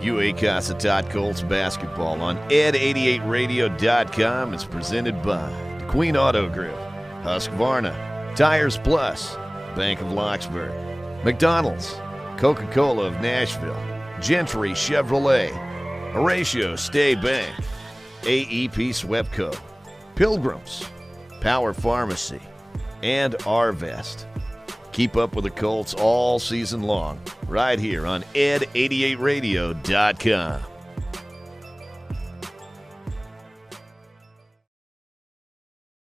UAC Colts basketball on ed88radio.com is presented by the Queen Auto Group, Husqvarna, Tires Plus, Bank of Lockesburg, McDonald's, Coca-Cola of Nashville, Gentry Chevrolet, Horatio State Bank, AEP Swepco, Pilgrims, Power Pharmacy, and Arvest. Keep up with the Colts all season long, right here on ed88radio.com.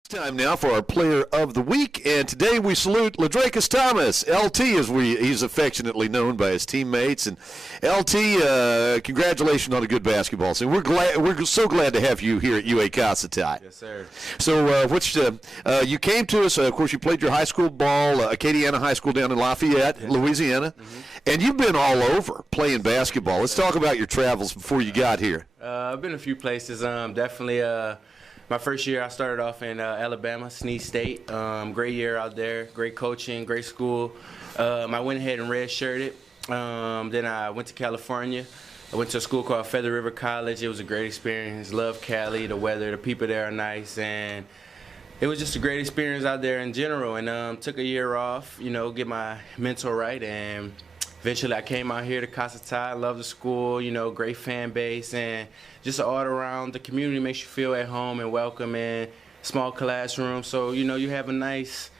Time now for our Player of the Week, and today we salute Ladrakis Thomas, LT as he's affectionately known by his teammates. And LT, congratulations on a good basketball season. We're so glad to have you here at UA Cossatot. Yes, sir. So, you came to us. Of course, you played your high school ball, Acadiana High School down in Lafayette, Louisiana, and you've been all over playing basketball. Let's talk about your travels before you got here. I've been a few places. Definitely. My first year, I started off in Alabama, Snead State. Great year out there, great coaching, great school. I went ahead and redshirted. Then I went to California. I went to a school called Feather River College. It was a great experience. Love Cali, the weather, the people there are nice, and it was just a great experience out there in general. And took a year off, get my mental right, and eventually I came out here to Cossatot. Love the school, great fan base, and just all around the community makes you feel at home and welcome, in small classroom. So, you have a nice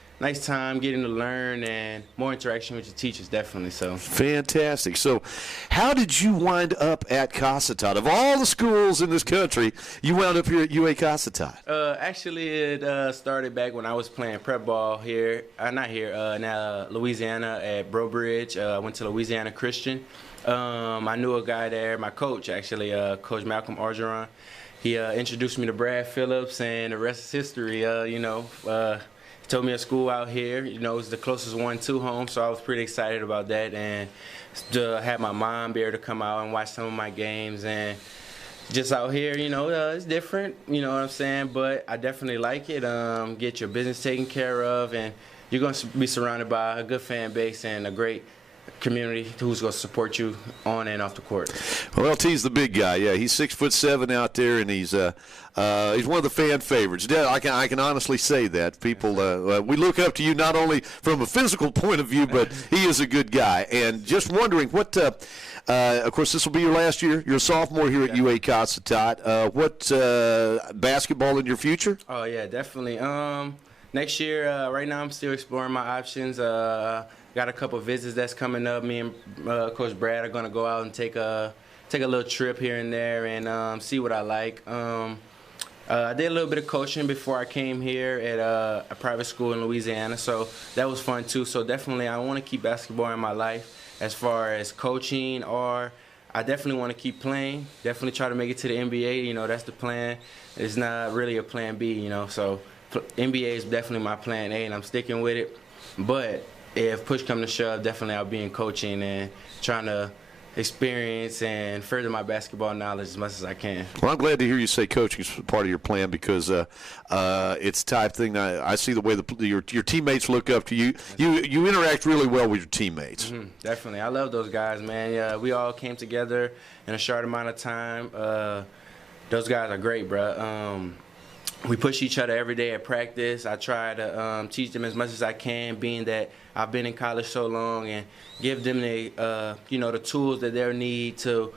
time getting to learn and more interaction with your teachers, definitely. So fantastic. So how did you wind up at Cossatot? Of all the schools in this country, you wound up here at UA Cossatot. Actually, it started back when I was playing prep ball here. Now Louisiana at Bro Bridge. I went to Louisiana Christian. I knew a guy there, my coach actually, Coach Malcolm Orgeron. He introduced me to Brad Phillips, and the rest is history. He told me a school out here, it's the closest one to home, so I was pretty excited about that. And to have my mom be able to come out and watch some of my games, and just out here, it's different, you know what I'm saying? But I definitely like it. Get your business taken care of, and you're going to be surrounded by a good fan base and a great community who's going to support you on and off the court. Well, LT's the big guy. Yeah, he's 6'7" out there, and he's one of the fan favorites. Yeah, I can honestly say that. People, we look up to you not only from a physical point of view, but he is a good guy. And just wondering what. Of course, this will be your last year. You're a sophomore here at UA Cossatot. What basketball in your future? Oh yeah, definitely. Next year, right now I'm still exploring my options. Got a couple visits that's coming up. Me and Coach Brad are going to go out and take a little trip here and there and see what I like. I did a little bit of coaching before I came here at a private school in Louisiana, so that was fun too. So definitely I want to keep basketball in my life. As far as coaching, or I definitely want to keep playing. Definitely try to make it to the NBA. That's the plan. It's not really a plan B. So NBA is definitely my plan A, and I'm sticking with it. But if push comes to shove, definitely I'll be in coaching and trying to experience and further my basketball knowledge as much as I can. Well, I'm glad to hear you say coaching is part of your plan, because it's the type thing I see the way your teammates look up to you. You interact really well with your teammates. Definitely. I love those guys, man. Yeah, we all came together in a short amount of time. Those guys are great, bro. We push each other every day at practice. I try to teach them as much as I can, being that I've been in college so long, and give them the the tools that they need to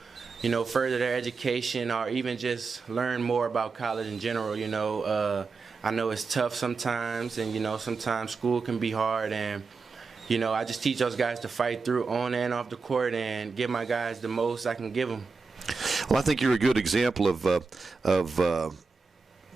further their education, or even just learn more about college in general. I know it's tough sometimes, and sometimes school can be hard, and I just teach those guys to fight through on and off the court and give my guys the most I can give them. Well, I think you're a good example of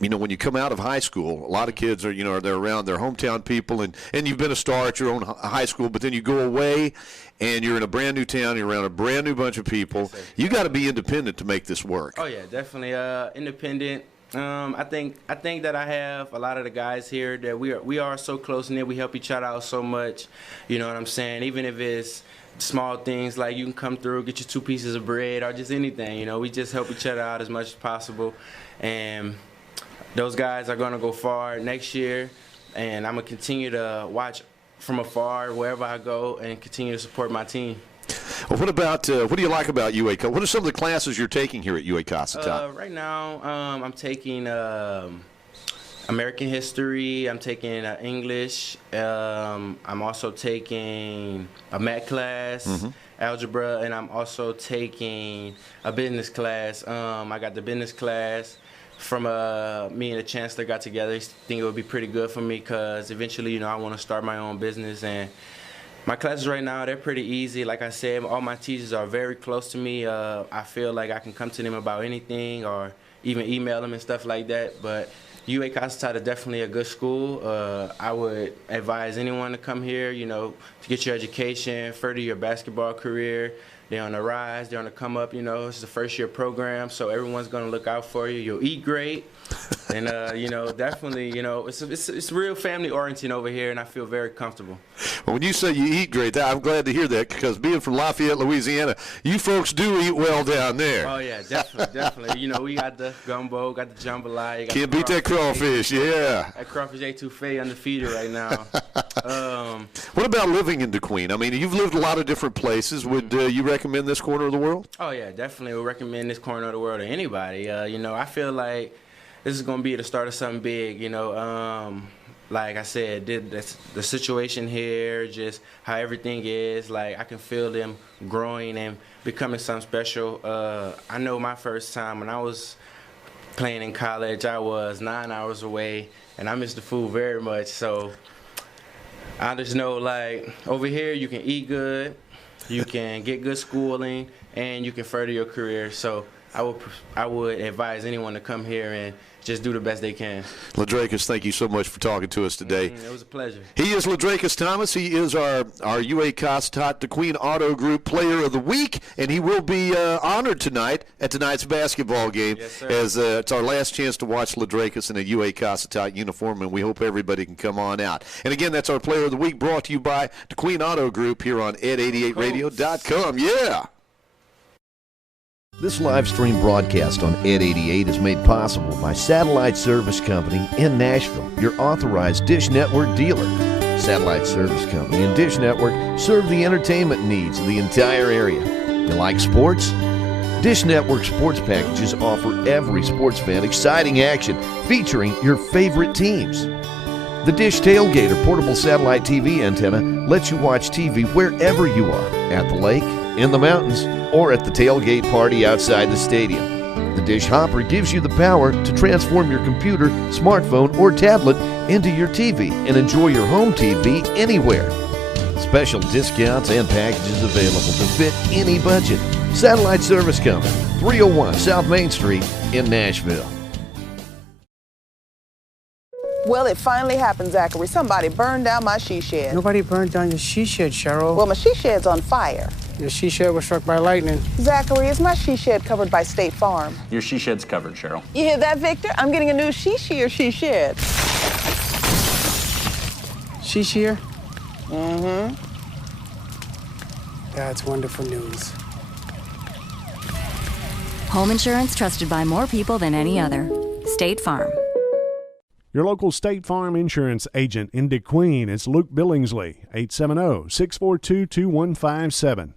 when you come out of high school, a lot of kids are, they're around their hometown people, and you've been a star at your own high school, but then you go away and you're in a brand new town, you're around a brand new bunch of people. You got to be independent to make this work. Oh yeah, definitely independent. I think that I have a lot of the guys here that we are so close knit. We help each other out so much. You know what I'm saying? Even if it's small things like you can come through, get your 2 pieces of bread, or just anything. We just help each other out as much as possible, and those guys are going to go far next year, and I'm going to continue to watch from afar wherever I go and continue to support my team. Well, what do you like about UA? What are some of the classes you're taking here at UA Cossatot? Right now, I'm taking American history. I'm taking English. I'm also taking a math class, algebra, and I'm also taking a business class. I got the business class from me and the chancellor got together. He think it would be pretty good for me because eventually, I want to start my own business. And my classes right now, they're pretty easy. Like I said, all my teachers are very close to me. I feel like I can come to them about anything or even email them and stuff like that. But UA Cossatot is definitely a good school. I would advise anyone to come here, to get your education, further your basketball career. They're on the rise. They're on the come up. It's the first-year program, so everyone's going to look out for you. You'll eat great. And, definitely, it's real family-oriented over here, and I feel very comfortable. Well, when you say you eat great, I'm glad to hear that because being from Lafayette, Louisiana, you folks do eat well down there. Oh, yeah, definitely. We got the gumbo, got the jambalaya. Can't beat that crawfish, yeah. That crawfish etouffee undefeated right now. What about living in DeQueen? I mean, you've lived a lot of different places. Would you recommend this corner of the world? Oh, yeah, definitely would recommend this corner of the world to anybody. I feel like this is going to be the start of something big, like I said, the situation here, just how everything is, like I can feel them growing and becoming something special. I know my first time when I was playing in college, I was 9 hours away, and I miss the food very much. So I just know, like, over here you can eat good, you can get good schooling, and you can further your career. So I would advise anyone to come here and just do the best they can. Ladrakis, thank you so much for talking to us today. It was a pleasure. He is Ladrakis Thomas. He is our UA Cossatot DeQueen Auto Group Player of the Week, and he will be honored tonight at tonight's basketball game. Yes, sir. As it's our last chance to watch Ladrakis in a UA Cossatot uniform, and we hope everybody can come on out. And again, that's our Player of the Week brought to you by DeQueen Auto Group here on ed88radio.com. Yeah. This live stream broadcast on Ed 88 is made possible by Satellite Service Company in Nashville, your authorized Dish Network dealer. Satellite Service Company and Dish Network serve the entertainment needs of the entire area. You like sports? Dish Network sports packages offer every sports fan exciting action featuring your favorite teams. The Dish Tailgater portable satellite TV antenna lets you watch TV wherever you are, at the lake, in the mountains, or at the tailgate party outside the stadium. The Dish Hopper gives you the power to transform your computer, smartphone, or tablet into your TV and enjoy your home TV anywhere. Special discounts and packages available to fit any budget. Satellite Service Company, 301 South Main Street in Nashville. Well, it finally happened, Zachary. Somebody burned down my she shed. Nobody burned down your she shed, Cheryl. Well, my she shed's on fire. Your she shed was struck by lightning. Zachary, is my she shed covered by State Farm? Your she shed's covered, Cheryl. You hear that, Victor? I'm getting a new she shed. She shear? Mm-hmm. That's wonderful news. Home insurance trusted by more people than any other. State Farm. Your local State Farm insurance agent in DeQueen is Luke Billingsley, 870-642-2157.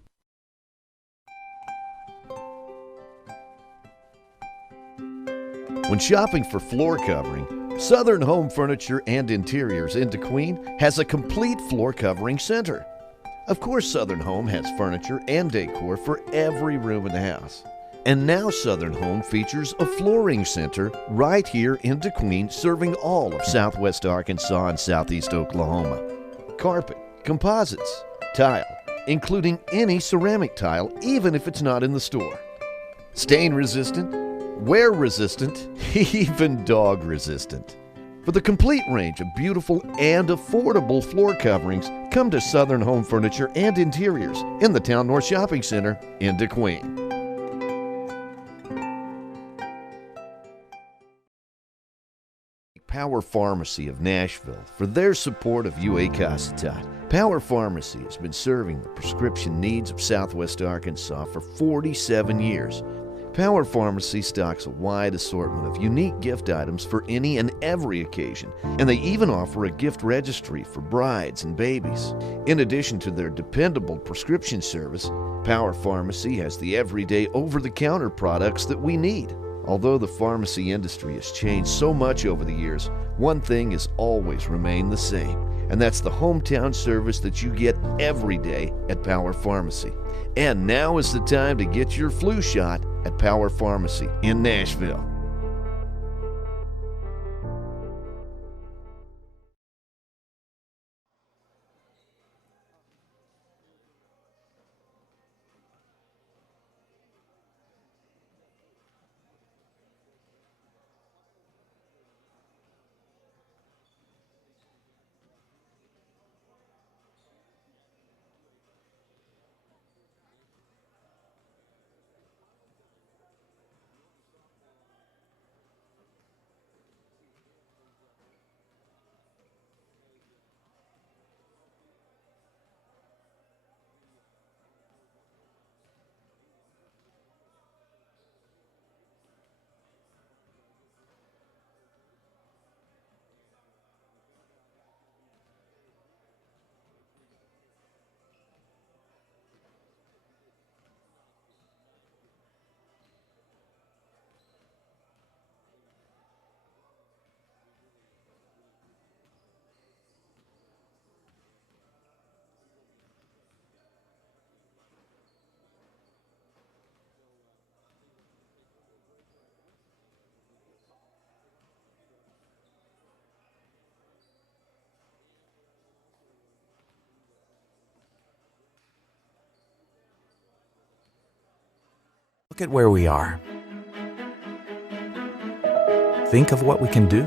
When shopping for floor covering, Southern Home Furniture and Interiors in DeQueen has a complete floor covering center. Of course, Southern Home has furniture and decor for every room in the house. And now Southern Home features a flooring center right here in DeQueen, serving all of Southwest Arkansas and Southeast Oklahoma. Carpet, composites, tile, including any ceramic tile, even if it's not in the store. Stain resistant, wear resistant, even dog resistant. For the complete range of beautiful and affordable floor coverings, come to Southern Home Furniture and Interiors in the Town North Shopping Center in DeQueen. Power Pharmacy of Nashville for their support of UA Cossatot. Power Pharmacy has been serving the prescription needs of Southwest Arkansas for 47 years. Power Pharmacy stocks a wide assortment of unique gift items for any and every occasion, and they even offer a gift registry for brides and babies. In addition to their dependable prescription service, Power Pharmacy has the everyday over-the-counter products that we need. Although the pharmacy industry has changed so much over the years, one thing has always remained the same, and that's the hometown service that you get every day at Power Pharmacy. And now is the time to get your flu shot at Power Pharmacy in Nashville. Look at where we are. Think of what we can do.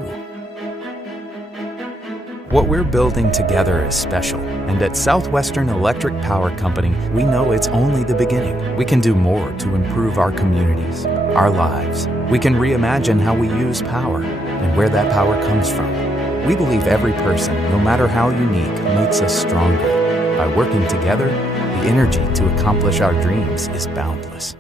What we're building together is special, and at Southwestern Electric Power Company, we know it's only the beginning. We can do more to improve our communities, our lives. We can reimagine how we use power and where that power comes from. We believe every person, no matter how unique, makes us stronger. By working together, the energy to accomplish our dreams is boundless.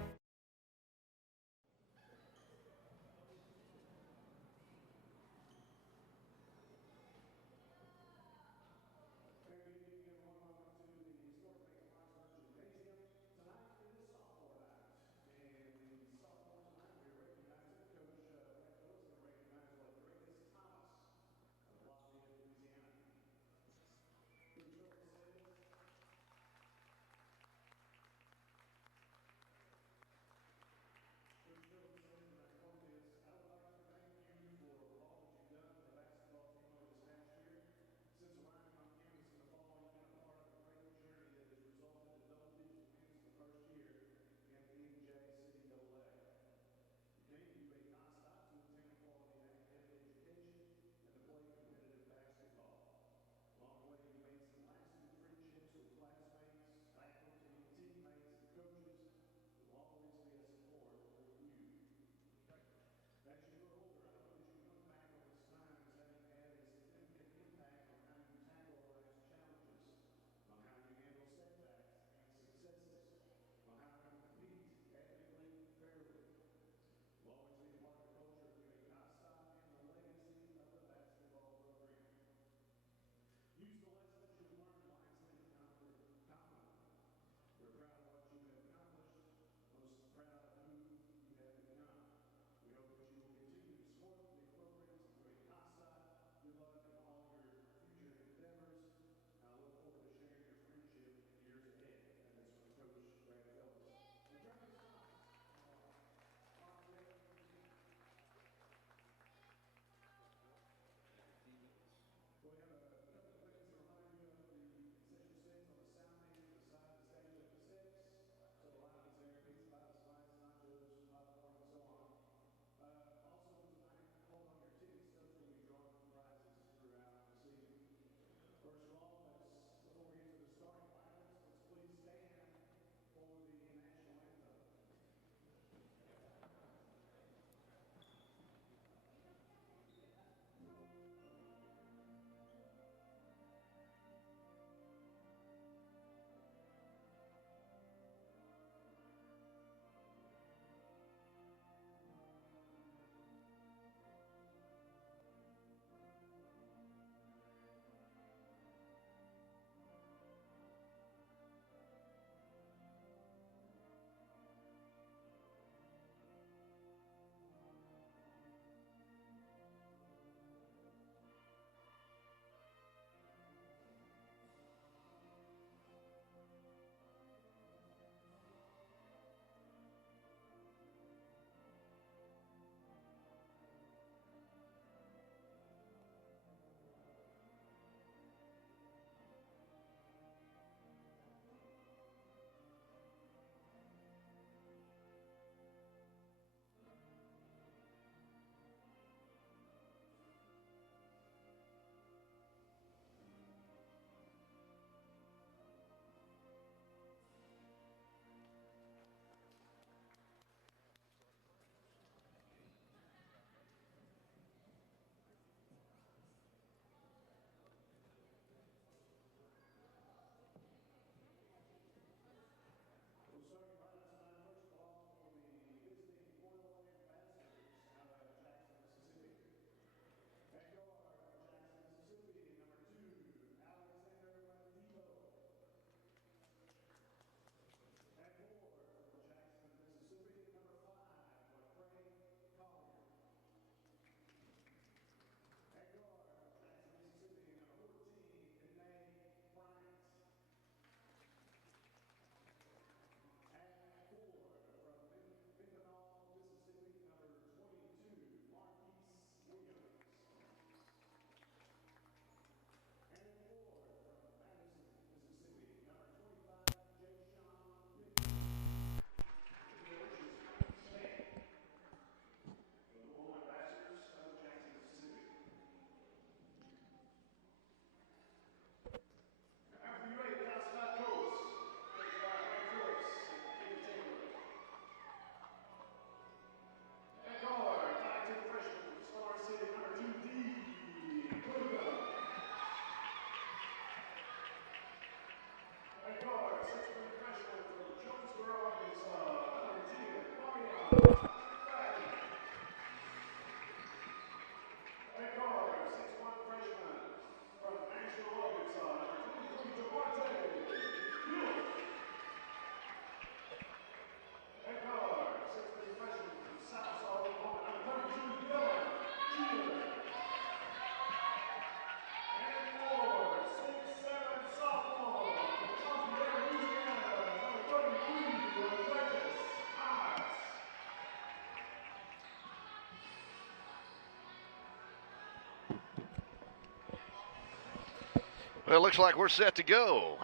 Well, it looks like we're set to go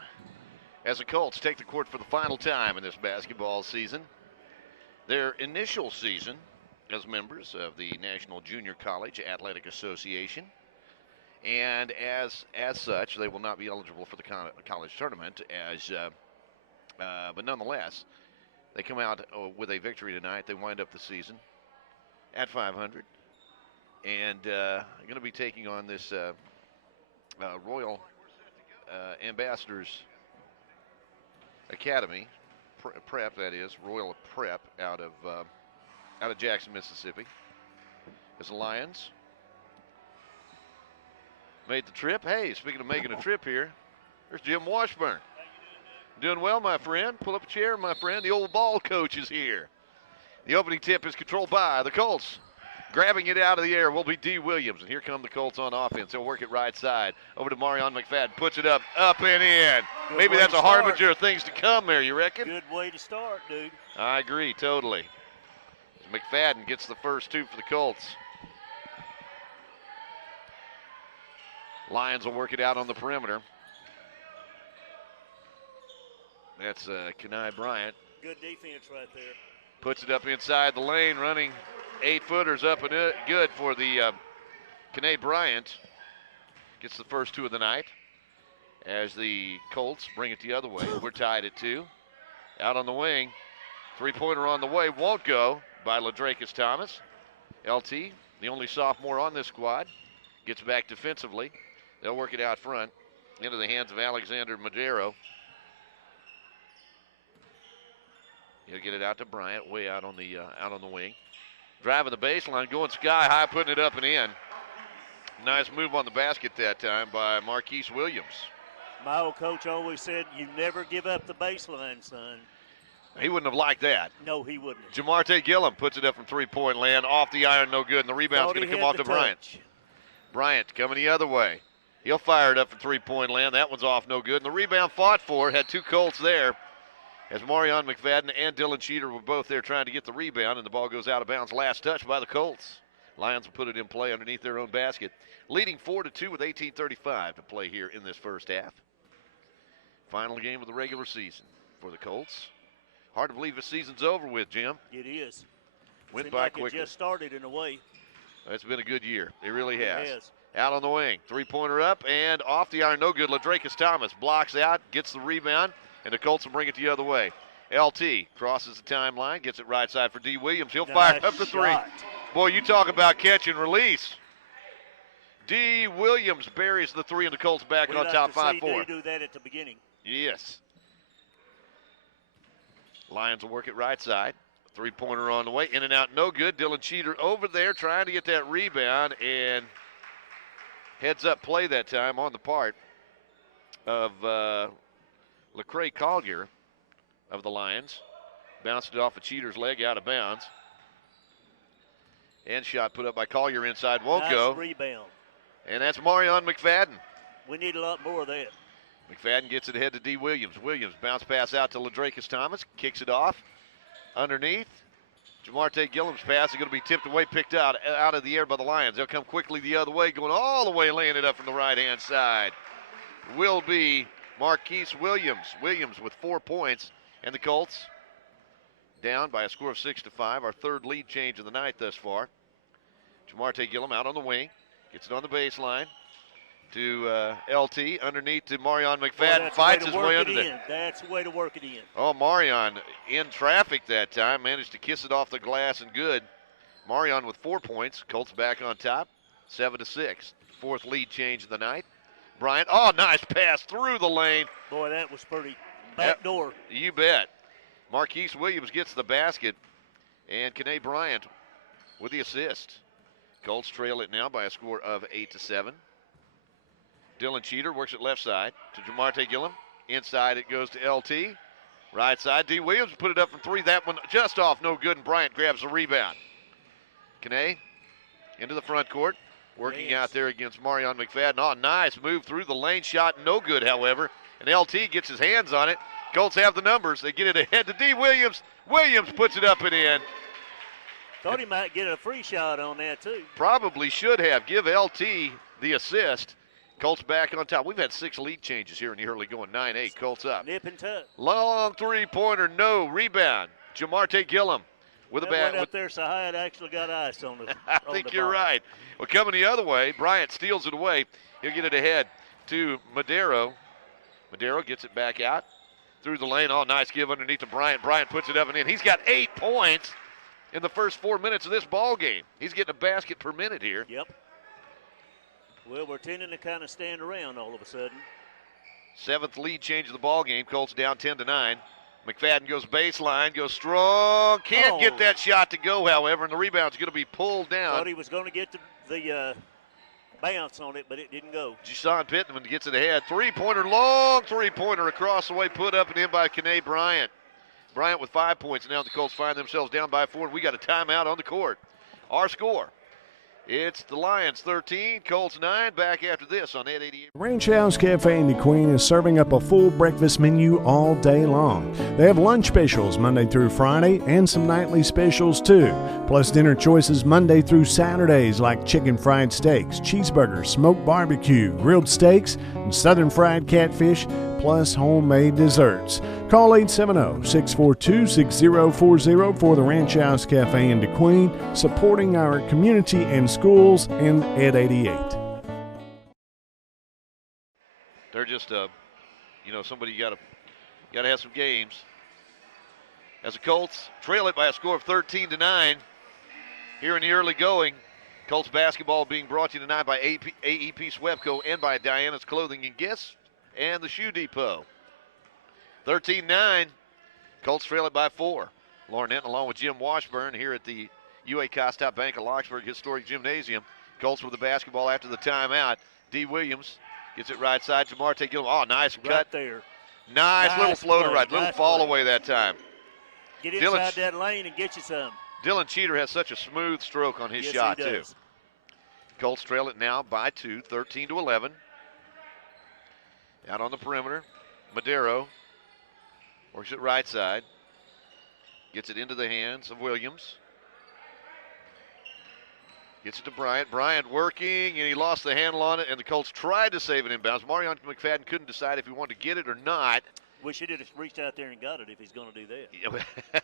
as the Colts take the court for the final time in this basketball season. Their initial season as members of the National Junior College Athletic Association. And as such, they will not be eligible for the college tournament. But nonetheless, they come out with a victory tonight. They wind up the season at 500. And going to be taking on this Royal Ambassadors Academy, Prep, that is, Royal Prep out of Jackson, Mississippi. As the Lions made the trip. Hey, speaking of making a trip here, there's Jim Washburn. Doing well, my friend. Pull up a chair, my friend. The old ball coach is here. The opening tip is controlled by the Colts. Grabbing it out of the air will be D. Williams. And here come the Colts on offense. They'll work it right side. Over to Marion McFadden. Puts it up and in. Good Maybe way that's to a start. harbinger of things to come there, you reckon? Good way to start, dude. I agree, totally. As McFadden gets the first two for the Colts. Lions will work it out on the perimeter. That's Kenai Bryant. Good defense right there. Puts it up inside the lane, running 8-footers up and good for the Kenai Bryant. Gets the first two of the night as the Colts bring it the other way. We're tied at 2. Out on the wing. Three-pointer on the way. Won't go by Ladrakis Thomas. LT, the only sophomore on this squad, gets back defensively. They'll work it out front into the hands of Alexander Madero. He'll get it out to Bryant, way out on the wing. Driving the baseline, going sky high, putting it up and in. Nice move on the basket that time by Marquise Williams. My old coach always said, you never give up the baseline, son. He wouldn't have liked that. No, he wouldn't. Jamarte Gillum puts it up from three-point land, off the iron, no good, and the rebound's going to come off to Bryant. Bryant coming the other way. He'll fire it up from three-point land. That one's off, no good. And the rebound fought for, had two Colts there, as Marion McFadden and Dylan Cheater were both there trying to get the rebound, and the ball goes out of bounds. Last touch by the Colts. Lions will put it in play underneath their own basket, leading 4-2 with 18:35 to play here in this first half. Final game of the regular season for the Colts. Hard to believe the season's over with, Jim. It is. Went Seemed by like quickly. It just started in a way. It's been a good year. It really has. It has. Out on the wing. Three-pointer up and off the iron. No good. Ladrakis Thomas blocks out, gets the rebound, and the Colts will bring it the other way. LT crosses the timeline, gets it right side for D. Williams. He'll fire up the three. Shot. Boy, you talk about catch and release. D. Williams buries the three, and the Colts back We'd on like top to see 5-4. D do that at the beginning. Yes. Lions will work it right side. Three-pointer on the way. In and out, no good. Dylan Cheater over there trying to get that rebound, and heads-up play that time on the part of Lecrae Collier of the Lions. Bounced it off of Cheater's leg out of bounds. And shot put up by Collier inside. Won't Nice go. rebound. And that's Marion McFadden. We need a lot more of that. McFadden gets it ahead to D. Williams. Williams bounce pass out to Ladrakis Thomas. Kicks it off. Underneath. Jamarte Gillum's pass is going to be tipped away, picked out of the air by the Lions. They'll come quickly the other way, going all the way, laying it up from the right-hand side. Will be Marquise Williams. Williams with 4 points. And the Colts down by a score of 6-5. Our third lead change of the night thus far. Jamarte Gillum out on the wing. Gets it on the baseline to LT. Underneath to Marion McFadden. Fights his way under there. That's the way to work it in. Oh, Marion in traffic that time. Managed to kiss it off the glass and good. Marion with 4 points. Colts back on top. 7-6. Fourth lead change of the night. Bryant. Oh, nice pass through the lane. Boy, that was pretty. Back door. You bet. Marquise Williams gets the basket, and Kenai Bryant with the assist. Colts trail it now by a score of 8-7. Dylan Cheater works it left side to Jamarte Gillum. Inside it goes to LT. Right side, D. Williams put it up from three. That one just off, no good, and Bryant grabs the rebound. Kenai into the front court, working out there against Marion McFadden. Oh, nice move through the lane. Shot no good, however. And LT gets his hands on it. Colts have the numbers. They get it ahead to D. Williams. Williams puts it up and in. Thought he might get a free shot on that, too. Probably should have. Give LT the assist. Colts back on top. We've had 6 lead changes here in the early going. 9-8. Colts up. Nip and tuck. Long three-pointer, no. Rebound. Jamarte Gillum with a bat. Went up there so high it actually got ice on the I think you're right. Well, coming the other way, Bryant steals it away. He'll get it ahead to Madero. Madero gets it back out through the lane. Oh, nice give underneath to Bryant. Bryant puts it up and in. He's got 8 points in the first 4 minutes of this ball game. He's getting a basket per minute here. Yep. Well, we're tending to kind of stand around all of a sudden. 7th lead change of the ball game. Colts down 10-9. McFadden goes baseline, goes strong. Can't get that shot to go, however, and the rebound's going to be pulled down. Thought he was going to get the bounce on it, but it didn't go. Jason Pittman gets it ahead. Three-pointer, long three-pointer across the way, put up and in by Kene Bryant. Bryant with 5 points. Now the Colts find themselves down by 4, and we got a timeout on the court. Our score, it's the Lions 13, Colts 9. Back after this on Ed 88. Ranch House Cafe in DeQueen is serving up a full breakfast menu all day long. They have lunch specials Monday through Friday and some nightly specials too. Plus dinner choices Monday through Saturdays like chicken fried steaks, cheeseburgers, smoked barbecue, grilled steaks, and southern fried catfish, plus homemade desserts. Call 870-642-6040 for the Ranch House Cafe in DeQueen, supporting our community and schools in Ed 88. They're just, somebody you got to have some games. As the Colts trail it by a score of 13-9 here in the early going. Colts basketball being brought to you tonight by AEP Swepco and by Diana's Clothing and Gifts and the Shoe Depot. 13-9, Colts trail it by 4. Lauren Hinton along with Jim Washburn here at the UAC Stop Bank of Lockesburg Historic Gymnasium. Colts with the basketball after the timeout. D. Williams gets it right side. Jamarte Gillum. Oh, nice cut. Right there. Nice little floater play, right. Little fall away that time. Get inside that lane and get you some. Dylan Cheater has such a smooth stroke on his shot, too. Colts trail it now by 2, 13-11. Out on the perimeter, Madero works it right side. Gets it into the hands of Williams. Gets it to Bryant. Bryant working, and he lost the handle on it, and the Colts tried to save it inbounds. Marion McFadden couldn't decide if he wanted to get it or not. Wish he would have reached out there and got it if he's going to do that.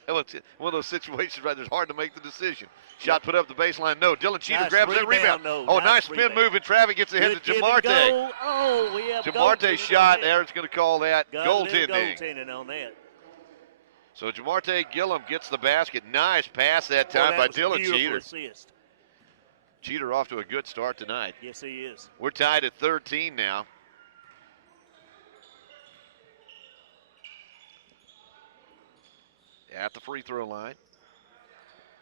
Well, it's one of those situations right there's hard to make the decision. Shot put up the baseline. No. Dylan Cheater grabs that rebound. No. Oh, nice spin move in traffic. Gets ahead to Jamarte. Oh, we have Jamarte's shot. Aaron's going to call that goaltending. Goaltending on that. So Jamarte Gillum gets the basket. Nice pass that time by Dylan Cheater. Assist. Cheater off to a good start tonight. Yes, he is. We're tied at 13 now. At the free throw line.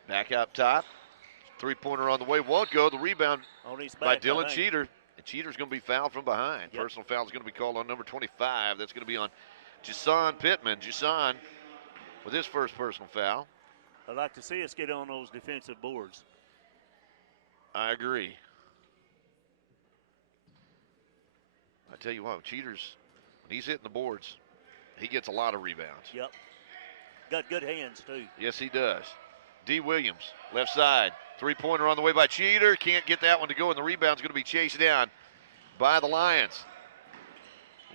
Back up top. Three-pointer on the way. Won't go. The rebound by Dylan Cheater. And Cheater's going to be fouled from behind. Yep. Personal foul is going to be called on number 25. That's going to be on Jason Pittman. Jason with his first personal foul. I'd like to see us get on those defensive boards. I agree. I tell you what, Cheater's, when he's hitting the boards, he gets a lot of rebounds. Yep. Got good hands, too. Yes, he does. D. Williams, left side. Three-pointer on the way by Cheater. Can't get that one to go, and the rebound's going to be chased down by the Lions.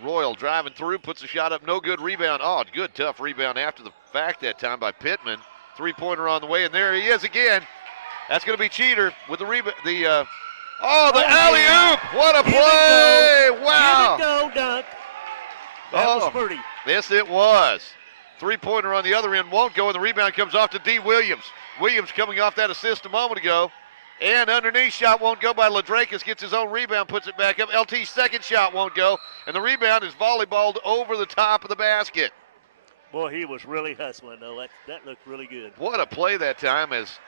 Royal driving through, puts a shot up. No good rebound. Oh, good, tough rebound after the fact that time by Pittman. Three-pointer on the way, and there he is again. That's going to be Cheater with the rebound. The alley-oop. What a play. Wow. Here we go, Dunk. That was pretty. Yes, it was. Three-pointer on the other end won't go, and the rebound comes off to D. Williams. Williams coming off that assist a moment ago. And underneath shot won't go by Ladrakis. Gets his own rebound, puts it back up. LT's second shot won't go, and the rebound is volleyballed over the top of the basket. Boy, he was really hustling, though. That looked really good. What a play that time. As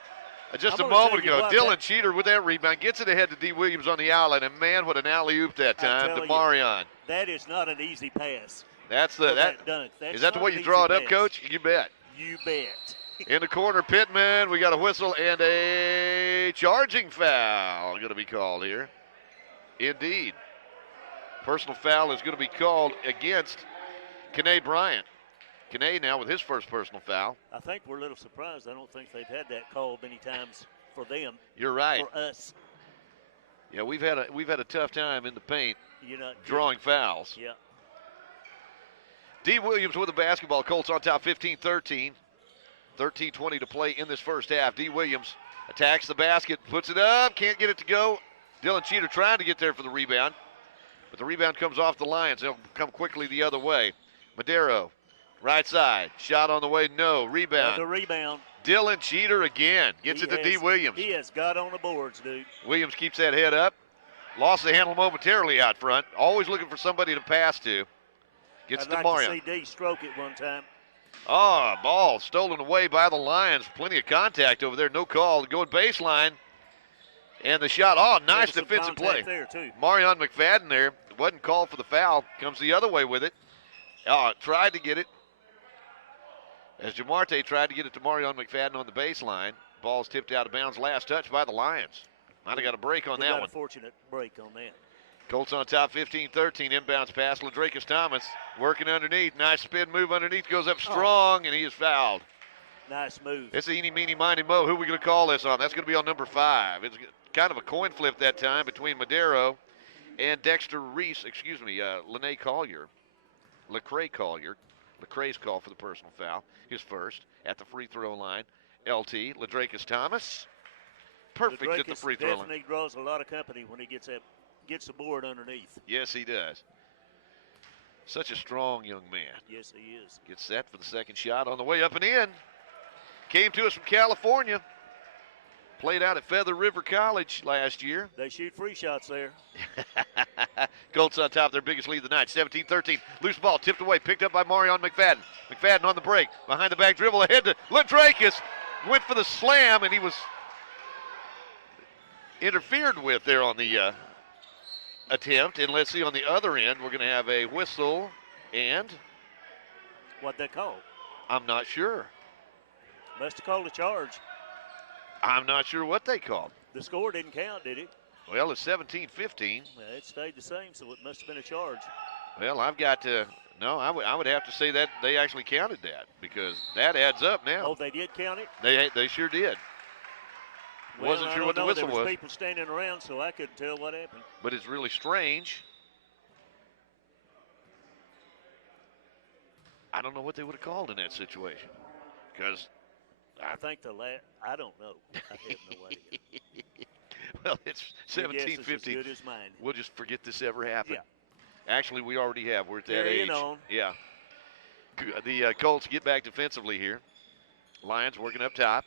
just a moment ago, Dylan Cheater with that rebound gets it ahead to D. Williams on the outlet, and man, what an alley-oop that time to Marion. That is not an easy pass. That's the is that the way you draw it up, Coach? You bet. You bet. In the corner, Pittman. We got a whistle and a charging foul going to be called here. Indeed. Personal foul is going to be called against Kene Bryant. Kene now with his first personal foul. I think we're a little surprised. I don't think they've had that called many times for them. You're right. For us. Yeah, we've had a tough time in the paint. You're not drawing fouls. Yeah. D. Williams with the basketball. Colts on top 15-13. 13:20 to play in this first half. D. Williams attacks the basket, puts it up, can't get it to go. Dylan Cheater trying to get there for the rebound, but the rebound comes off the Lions. They'll come quickly the other way. Madero, right side, shot on the way, no. Rebound. The rebound. Dylan Cheater again gets it to D. Williams. He has got on the boards, dude. Williams keeps that head up. Lost the handle momentarily out front. Always looking for somebody to pass to. Gets to Mario. I'd like to see D stroke it one time. Oh, ball stolen away by the Lions. Plenty of contact over there. No call. Going baseline. And the shot. Oh, nice defensive play. There too. Marion McFadden there. Wasn't called for the foul. Comes the other way with it. Oh, tried to get it. As Jamarte tried to get it to Marion McFadden on the baseline. Ball's tipped out of bounds. Last touch by the Lions. Might have got a break on that one. A fortunate break on that. Colts on top 15-13. Inbounds pass. Ladrakis Thomas working underneath. Nice spin move underneath. Goes up strong, and he is fouled. Nice move. It's a eeny, meeny, miny, mo. Who are we going to call this on? That's going to be on number 5. It's kind of a coin flip that time between Madero and Dexter Reese. Lene Collier. Lecrae Collier. Lecrae's call for the personal foul. His first at the free throw line. LT, Ladrakis Thomas. Perfect at the free throw line. Definitely draws a lot of company when he gets the board underneath. Yes, he does. Such a strong young man. Yes, he is. Gets set for the second shot on the way up and in. Came to us from California. Played out at Feather River College last year. They shoot free shots there. Colts on top, their biggest lead of the night, 17-13. Loose ball tipped away, picked up by Marion McFadden. McFadden on the break, behind the back dribble, ahead to Ladrakis. Went for the slam, and he was interfered with there on the attempt. And let's see, on the other end, we're going to have a whistle and... What'd they call? I'm not sure. Must have called a charge. I'm not sure what they called. The score didn't count, did it? Well, it's 17-15. Well, it stayed the same, so it must have been a charge. Well, I've got to... No, I would have to say that they actually counted that, because that adds up now. Oh, they did count it? They sure did. Well, Wasn't sure what the whistle was. There was. People standing around, so I couldn't tell what happened. But it's really strange. I don't know what they would have called in that situation, because I think I don't know. I have no idea. Well, it's 17-15. As good as mine. We'll just forget this ever happened. Yeah. Actually, we already have. We're at that Carrying age. on. Yeah. The Colts get back defensively here. Lions working up top.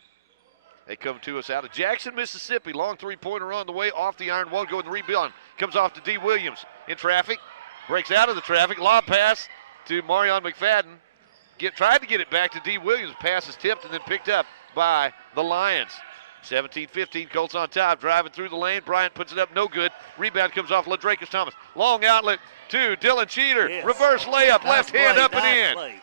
They come to us out of Jackson, Mississippi. Long three-pointer on the way. Off the iron. Won't go in the rebound. Comes off to D. Williams. In traffic. Breaks out of the traffic. Lob pass to Marion McFadden. Tried to get it back to D. Williams. Pass is tipped and then picked up by the Lions. 17-15. Colts on top. Driving through the lane. Bryant puts it up. No good. Rebound comes off Ladrakis Thomas. Long outlet to Dylan Cheater. Yes. Reverse layup. Left hand up and in. Play.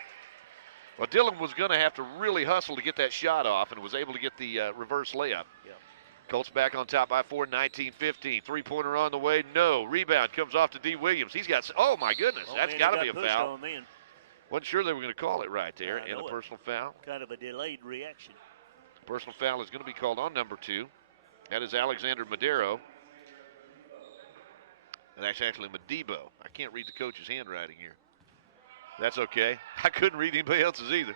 Well, Dylan was going to have to really hustle to get that shot off and was able to get the reverse layup. Yep. Colts back on top by 4, 19-15. Three-pointer on the way. No. Rebound comes off to D. Williams. He's got, oh, my goodness. Oh, that's man, got to he be a foul. Then. Wasn't sure they were going to call it right there. I And a know it. personal foul. Kind of a delayed reaction. Personal foul is going to be called on number 2. That is Alexander Madero. And that's actually Madibo. I can't read the coach's handwriting here. That's okay. I couldn't read anybody else's either.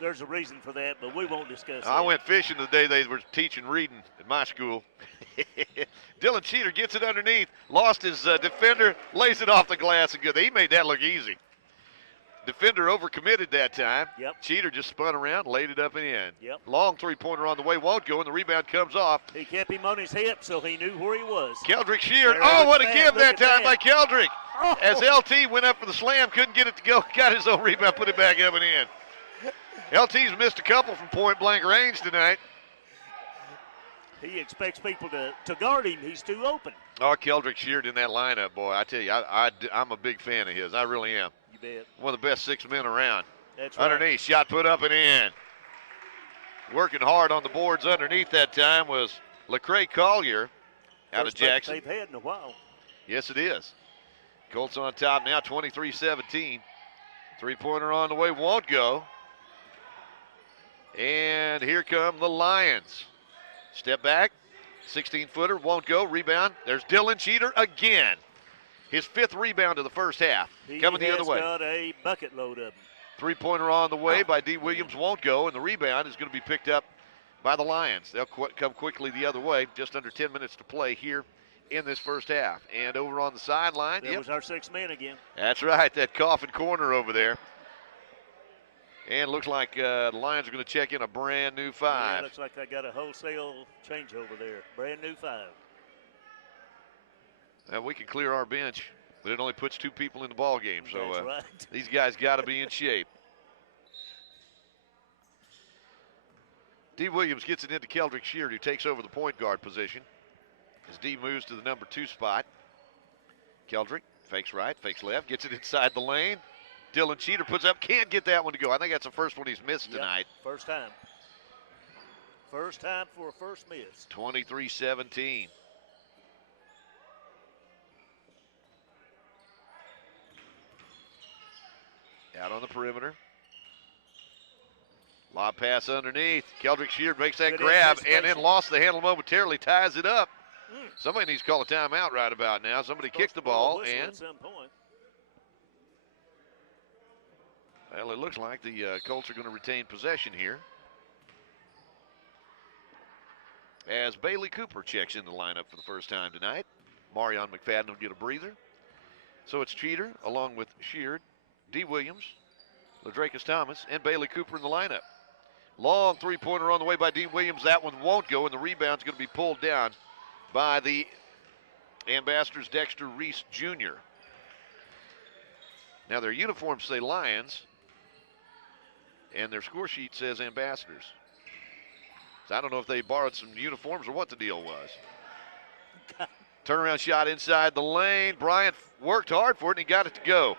There's a reason for that, but we won't discuss I that. went fishing the day they were teaching reading at my school. Dylan Cheater gets it underneath. Lost his defender. Lays it off the glass and good. He made that look easy. Defender overcommitted that time. Yep. Cheater just spun around, laid it up and in. Yep. Long three-pointer on the way, won't go, and the rebound comes off. He kept him on his hip, so he knew where he was. Keldrick sheared. There Oh, what a look give at that time by that. Keldrick. Oh. As LT went up for the slam, couldn't get it to go. Got his own rebound, put it back up and in. LT's missed a couple from point-blank range tonight. He expects people to guard him. He's too open. Oh, Keldrick sheared in that lineup, boy. I tell you, I'm a big fan of his. I really am. You bet. One of the best 6 men around. That's right. Underneath, shot put up and in. Working hard on the boards underneath that time was Lecrae Collier out of Jackson. They've had in a while. Yes, it is. Colts on top now, 23-17. Three-pointer on the way, won't go. And here come the Lions. Step back, 16-footer, won't go. Rebound. There's Dylan Cheater again. His 5th rebound of the first half. Coming the other way. He has got a bucket load of them. Three-pointer on the way by D. Williams. Won't go, and the rebound is going to be picked up by the Lions. They'll come quickly the other way. Just under 10 minutes to play here in this first half. And over on the sideline. There was our 6 man again. That's right, that coffin corner over there. And looks like the Lions are going to check in a brand new 5. Yeah, looks like they got a wholesale changeover there. Brand new 5. Now we can clear our bench, but it only puts 2 people in the ball game. So That's right. these guys got to be in shape. D. Williams gets it into Keldrick Sheard, who takes over the point guard position as D moves to the number 2 spot. Keldrick fakes right, fakes left, gets it inside the lane. Dylan Cheater puts up, can't get that one to go. I think that's the first one he's missed tonight. First time. First time for a first miss. 23-17. Out on the perimeter. Lob pass underneath. Keldrick Sheard makes that grab and then lost the handle momentarily, ties it up. Somebody needs to call a timeout right about now. Somebody kicked the ball and at some point. Well, it looks like the Colts are going to retain possession here. As Bailey Cooper checks in the lineup for the first time tonight. Marion McFadden will get a breather. So it's Cheater along with Sheard, D. Williams, Ladrakis Thomas, and Bailey Cooper in the lineup. Long three-pointer on the way by D. Williams. That one won't go, and the rebound's going to be pulled down by the Ambassadors' Dexter Reese Jr. Now their uniforms say Lions, and their score sheet says Ambassadors. So I don't know if they borrowed some uniforms or what the deal was. Turnaround shot inside the lane. Bryant worked hard for it, and he got it to go.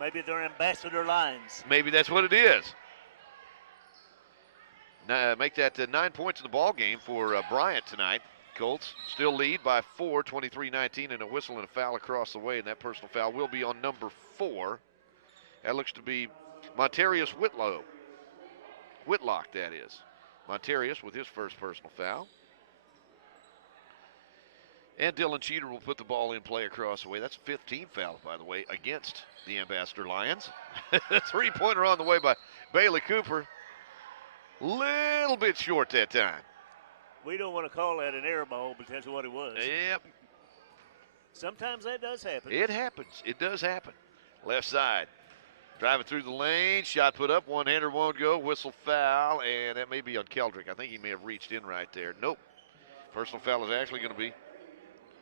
Maybe they're Ambassador Lions. Maybe that's what it is. Now, make that 9 points in the ball game for Bryant tonight. Colts still lead by 4, 23-19, and a whistle and a foul across the way, and that personal foul will be on number 4. That looks to be Montarius Whitlock, that is. Montarius with his first personal foul. And Dylan Cheater will put the ball in play across the way. That's 15 foul, by the way, against the Ambassador Lions. Three-pointer on the way by Bailey Cooper. Little bit short that time. We don't want to call that an air ball, but that's what it was. Yep. Sometimes that does happen. It happens. It does happen. Left side. Driving through the lane. Shot put up. One-hander won't go. Whistle foul. And that may be on Keldrick. I think he may have reached in right there. Nope. Personal foul is actually going to be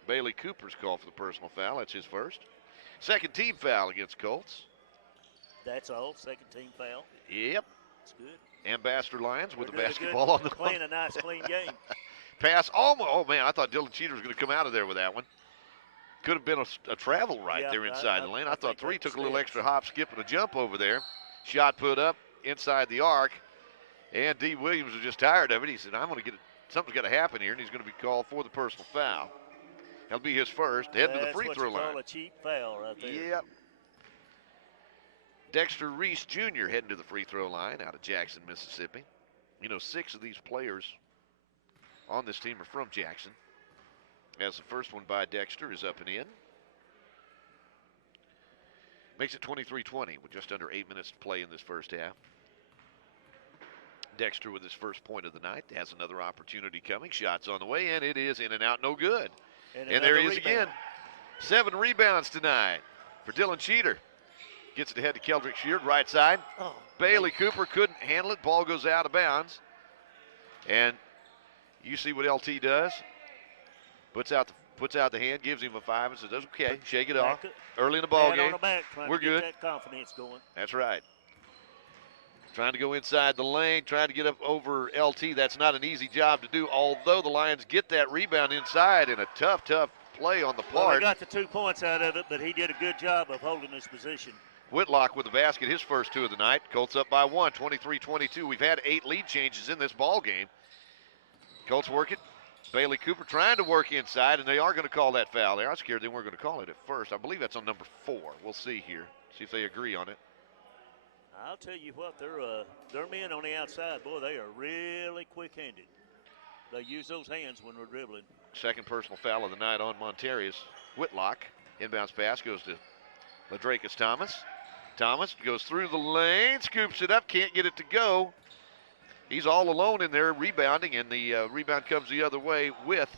Bailey Cooper's call for the personal foul. That's his first. Second team foul against Colts. That's all. Second team foul. Yep. That's good. Ambassador Lions with the basketball on the playing a nice clean game. Pass almost. Oh man, I thought Dylan Cheater was going to come out of there with that one. Could have been a travel right there inside the lane. I thought 3 took a little extra hop, skip, and a jump over there. Shot put up inside the arc, and D. Williams was just tired of it. He said, "I'm going to get it. Something's got to happen here," and he's going to be called for the personal foul. That'll be his first. Heading to the free throw line. That's what you call a cheap foul right there. Yep. Dexter Reese Jr. heading to the free throw line out of Jackson, Mississippi. You know, 6 of these players on this team are from Jackson. As the first one by Dexter is up and in. Makes it 23-20 with just under 8 minutes to play in this first half. Dexter with his first point of the night has another opportunity coming. Shots on the way, and it is in and out, no good. And there he is again. 7 rebounds tonight for Dylan Cheater. Gets it ahead to Keldrick Sheard, right side. Oh, Bailey Cooper couldn't handle it. Ball goes out of bounds. And you see what LT does. Puts out the hand, gives him a 5 and says, okay, shake it off. Early in the ball game. We're good. Get that confidence going. That's right. Trying to go inside the lane, trying to get up over LT. That's not an easy job to do, although the Lions get that rebound inside in a tough play on the part. Well, he got the 2 points out of it, but he did a good job of holding his position. Whitlock with the basket, his first 2 of the night. Colts up by 1, 23-22. We've had 8 lead changes in this ball game. Colts work it. Bailey Cooper trying to work inside, and they are going to call that foul there. I was scared they weren't going to call it at first. I believe that's on number 4. We'll see here. See if they agree on it. I'll tell you what, their men on the outside, boy, they are really quick-handed. They use those hands when we're dribbling. Second personal foul of the night on Montarius. Whitlock. Inbounds pass goes to Ladrakis Thomas. Thomas goes through the lane, scoops it up, can't get it to go. He's all alone in there rebounding, and the rebound comes the other way with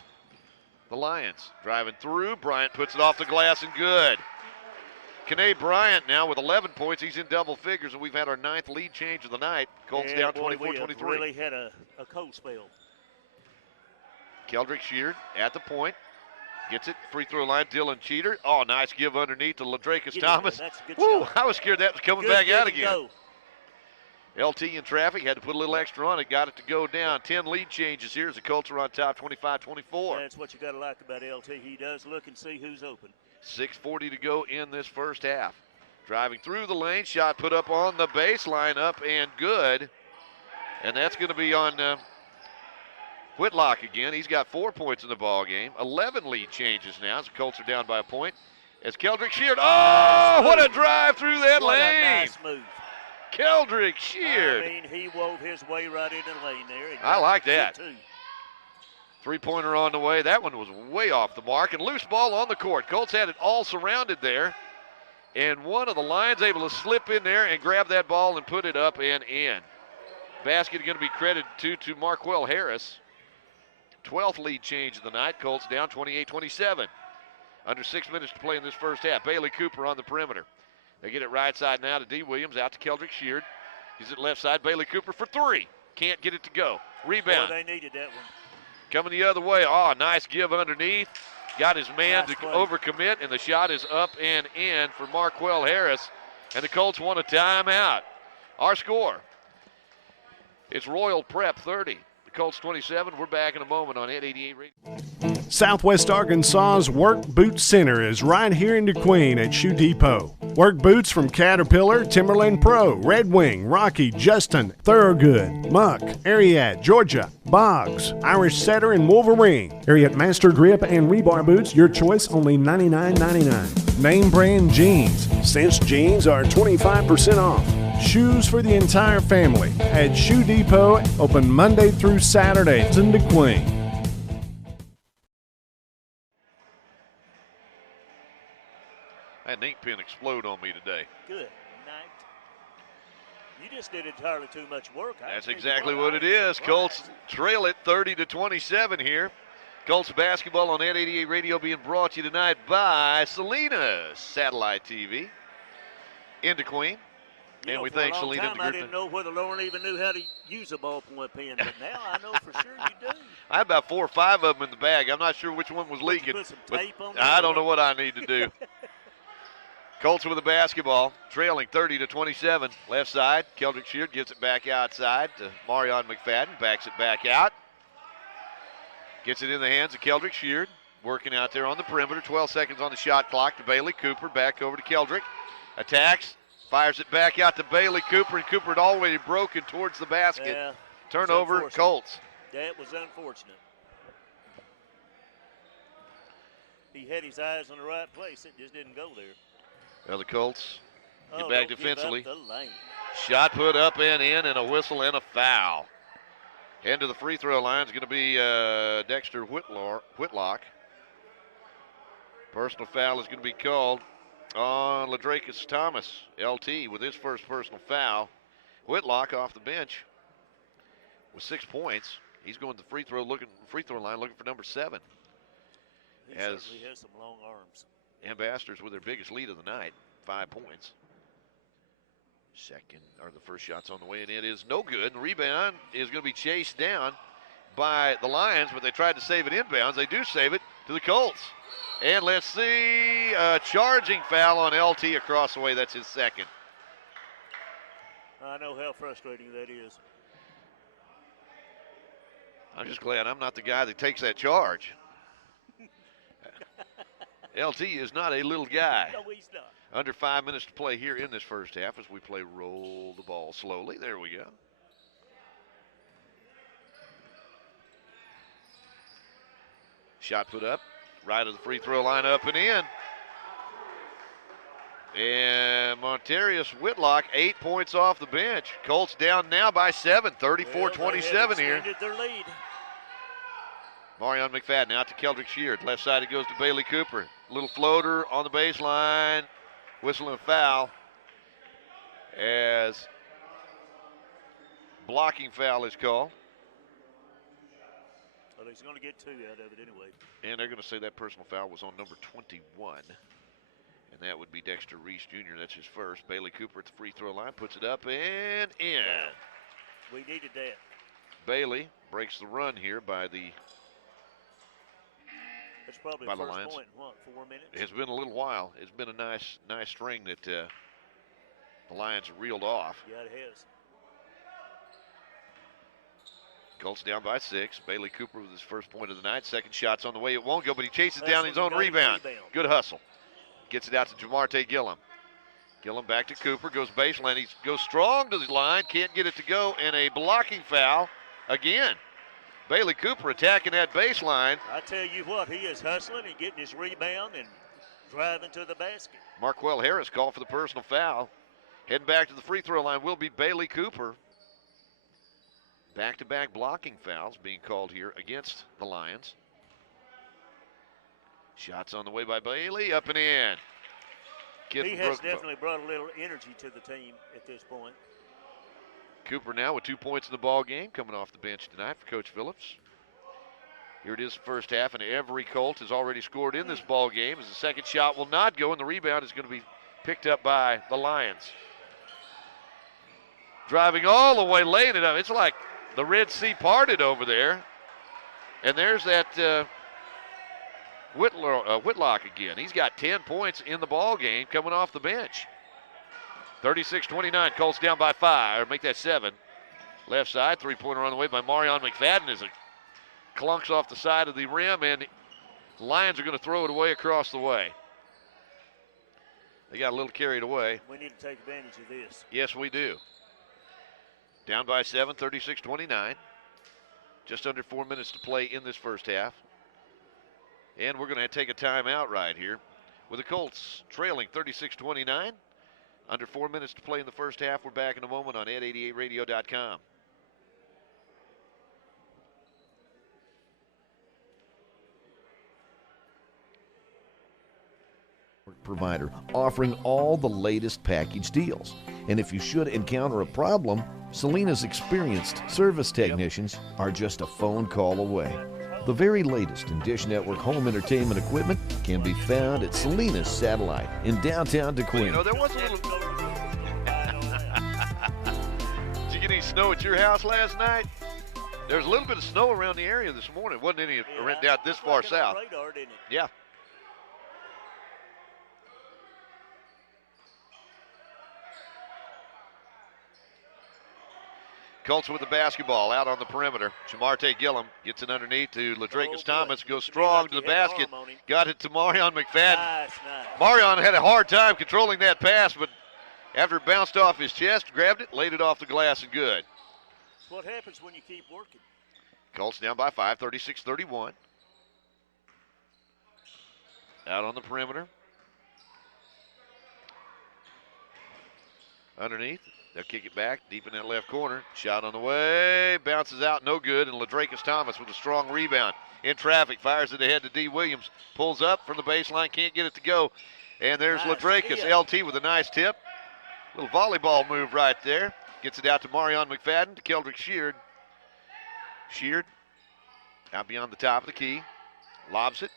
the Lions. Driving through, Bryant puts it off the glass and good. Kane Bryant now with 11 points. He's in double figures, and we've had our 9th lead change of the night. Colts down 24-23. We really had a cold spell. Keldrick Sheard at the point. Gets it, free throw line, Dylan Cheater. Oh, nice give underneath to Ladrakis Thomas. That's a good Woo, shot. I was scared that was coming back out again. LT in traffic, had to put a little extra on it, got it to go down. 10 lead changes here as the Colts are on top, 25-24. That's what you got to like about LT. He does look and see who's open. 6:40 to go in this first half. Driving through the lane, shot put up on the baseline, up and good. And that's going to be on Whitlock again. He's got 4 points in the ball game. 11 lead changes now as the Colts are down by a point. As Keldrick Sheard, oh, what a drive through that what lane. A nice move. Keldrick Sheard. I mean, he wove his way right into the lane there. I like that. Three-pointer on the way. That one was way off the mark. And loose ball on the court. Colts had it all surrounded there. And one of the Lions able to slip in there and grab that ball and put it up and in. Basket going to be credited to Marquell Harris. 12th lead change of the night. Colts down 28-27. Under 6 minutes to play in this first half. Bailey Cooper on the perimeter. They get it right side now to D. Williams, out to Keldrick Sheard. He's at left side. Bailey Cooper for three. Can't get it to go. Rebound. Boy, they needed that one. Coming the other way. Oh, nice give underneath. Got his man nice to play. overcommit, and the shot is up and in for Marquell Harris. And the Colts want a timeout. Our score, it's Royal Prep 30. The Colts 27. We're back in a moment on 888 Radio. Southwest Arkansas's Work Boot Center is right here in DeQueen at Shoe Depot. Work boots from Caterpillar, Timberland Pro, Red Wing, Rocky, Justin, Thorogood, Muck, Ariat, Georgia, Boggs, Irish Setter, and Wolverine. Ariat Master Grip and Rebar boots, your choice, only $99.99. Name brand jeans. Cinch Jeans are 25% off. Shoes for the entire family at Shoe Depot, open Monday through Saturday in DeQueen. I had an ink pen explode on me today. Good night. You just did entirely too much work. That's exactly what it is. Colts trail it 30-27 here. Colts basketball on 888 Radio being brought to you tonight by Selena's Satellite TV in DeQueen. And we thank Selena and the I group. didn't know whether Lauren even knew how to use a ballpoint pen, but now I know for sure you do. I have about 4 or 5 of them in the bag. I'm not sure which one was leaking. Put some But tape on I don't know what I need to do. Colts with the basketball, trailing 30-27. Left side, Keldrick Sheard gives it back outside to Marion McFadden, backs it back out. Gets it in the hands of Keldrick Sheard, working out there on the perimeter. 12 seconds on the shot clock to Bailey Cooper, back over to Keldrick. Attacks, fires it back out to Bailey Cooper, and Cooper had already broken towards the basket. Yeah, Turnover, Colts. That was unfortunate. He had his eyes on the right place. It just didn't go there. Well, the Colts get back defensively. Shot Shot put up and in, and a whistle and a foul. Heading to the free throw line is going to be Dexter Whitlock. Personal foul is going to be called on Ladrakis Thomas, LT, with his first personal foul. Whitlock off the bench with 6 points. He's going to the free throw line looking for number 7. He certainly has some long arms. Ambassadors with their biggest lead of the night, 5 points. The first shot's on the way, and it is no good. And the rebound is going to be chased down by the Lions, but they tried to save it inbounds. They do save it to the Colts. And let's see, a charging foul on LT across the way. That's his second. I know how frustrating that is. I'm just glad I'm not the guy that takes that charge. LT is not a little guy. No, he's not. Under 5 minutes to play here in this first half as we play roll the ball slowly. There we go. Shot put up, right of the free throw line, up and in. And Montarius Whitlock, 8 points off the bench. Colts down now by 7, 34-27 here. Their lead. Marion McFadden out to Keldrick Sheard. Left side it goes to Bailey Cooper. Little floater on the baseline. Whistling a foul as blocking foul is called. Well, he's going to get 2 out of it anyway. And they're going to say that personal foul was on number 21. And that would be Dexter Reese Jr. That's his first. Bailey Cooper at the free throw line. Puts it up and in. Wow. We needed that. Bailey breaks the run here by the That's probably by the the first Lions. point in, what, 4 minutes? It's been a little while. It's been a nice string that the Lions have reeled off. Yeah, it has. Colts down by 6. Bailey Cooper with his first point of the night. Second shot's on the way. It won't go, but he chases down his own rebound. Good hustle. Gets it out to Jamarte Gillum. Gillum back to Cooper. Goes baseline. He goes strong to the line. Can't get it to go. And a blocking foul again. Bailey Cooper attacking that baseline. I tell you what, he is hustling and getting his rebound and driving to the basket. Marquell Harris called for the personal foul. Heading back to the free throw line will be Bailey Cooper. Back-to-back blocking fouls being called here against the Lions. Shots on the way by Bailey, up and in. He has definitely brought a little energy to the team at this point. Cooper now with 2 points in the ball game, coming off the bench tonight for Coach Phillips. Here it is, first half, and every Colt has already scored in this ball game. As the second shot will not go, and the rebound is going to be picked up by the Lions. Driving all the way, laying it up. It's like the Red Sea parted over there. And there's that Whitlock again. He's got 10 points in the ball game coming off the bench. 36-29, Colts down by 5, or make that 7. Left side, three-pointer on the way by Marion McFadden as it clunks off the side of the rim, and the Lions are going to throw it away across the way. They got a little carried away. We need to take advantage of this. Yes, we do. Down by 7, 36-29. Just under 4 minutes to play in this first half. And we're going to take a timeout right here with the Colts trailing 36-29. Under 4 minutes to play in the first half. We're back in a moment on ed88radio.com. Provider offering all the latest package deals. And if you should encounter a problem, Selena's experienced service technicians are just a phone call away. The very latest in Dish Network home entertainment equipment can be found at Selena's Satellite in downtown DeQueen. You know, there was a little... Did you get any snow at your house last night? There was a little bit of snow around the area this morning. Wasn't any down this far south. Radar, didn't it? Yeah. Colts with the basketball out on the perimeter. Jamarte Gillum gets it underneath to Ladrakis Thomas. Goes strong to the basket. Got it to Marion McFadden. Nice. Marion had a hard time controlling that pass, but after it bounced off his chest, grabbed it, laid it off the glass, and good. That's what happens when you keep working. Colts down by 5, 36-31. Out on the perimeter. Underneath. They'll kick it back deep in that left corner. Shot on the way. Bounces out. No good. And Ladrakis Thomas with a strong rebound. In traffic. Fires it ahead to D. Williams. Pulls up from the baseline. Can't get it to go. And there's Ladrakis. LT with a nice tip. Little volleyball move right there. Gets it out to Marion McFadden to Keldrick Sheard. Sheard out beyond the top of the key. Lobs it.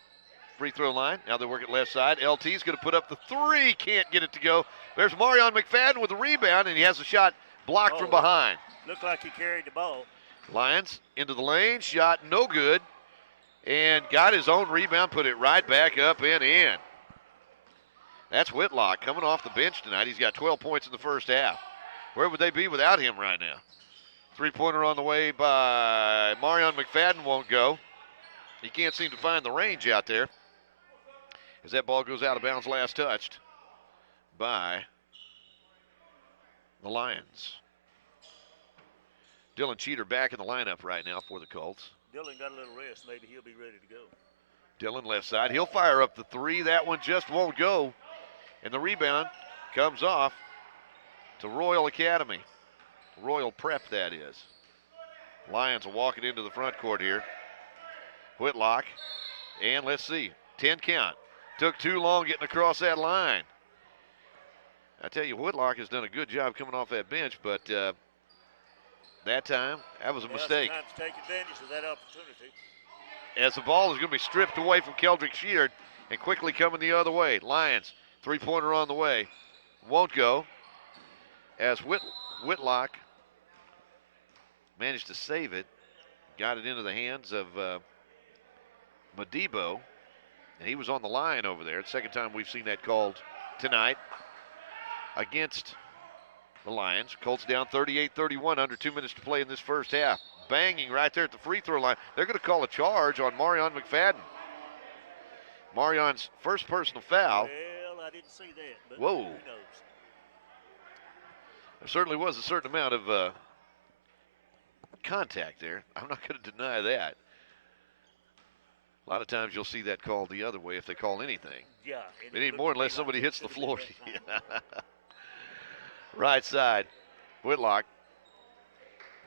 Free throw line. Now they work it left side. LT's going to put up the 3. Can't get it to go. There's Marion McFadden with a rebound, and he has a shot blocked from behind. Looked like he carried the ball. Lions into the lane. Shot no good. And got his own rebound. Put it right back up and in. That's Whitlock coming off the bench tonight. He's got 12 points in the first half. Where would they be without him right now? Three-pointer on the way by Marion McFadden won't go. He can't seem to find the range out there. As that ball goes out of bounds, last touched by the Lions. Dylan Cheater back in the lineup right now for the Colts. Dylan got a little rest. Maybe he'll be ready to go. Dylan left side. He'll fire up the 3. That one just won't go. And the rebound comes off to Royal Academy. Royal Prep, that is. Lions will walk it into the front court here. Whitlock, and let's see, 10 count. Took too long getting across that line. I tell you, Whitlock has done a good job coming off that bench, but that time, that was a mistake. Sometimes take advantage of that opportunity. As the ball is going to be stripped away from Keldrick Sheard and quickly coming the other way. Lions, three-pointer on the way. Won't go as Whitlock managed to save it. Got it into the hands of Madibo, and he was on the line over there. It's the second time we've seen that called tonight against the Lions. Colts down 38-31, under 2 minutes to play in this first half. Banging right there at the free throw line. They're going to call a charge on Marion McFadden. Marion's first personal foul. Well, I didn't see that, but whoa. Who knows? There certainly was a certain amount of contact there. I'm not going to deny that. A lot of times you'll see that called the other way if they call anything. Yeah. Any more unless somebody hits the floor. Right side. Whitlock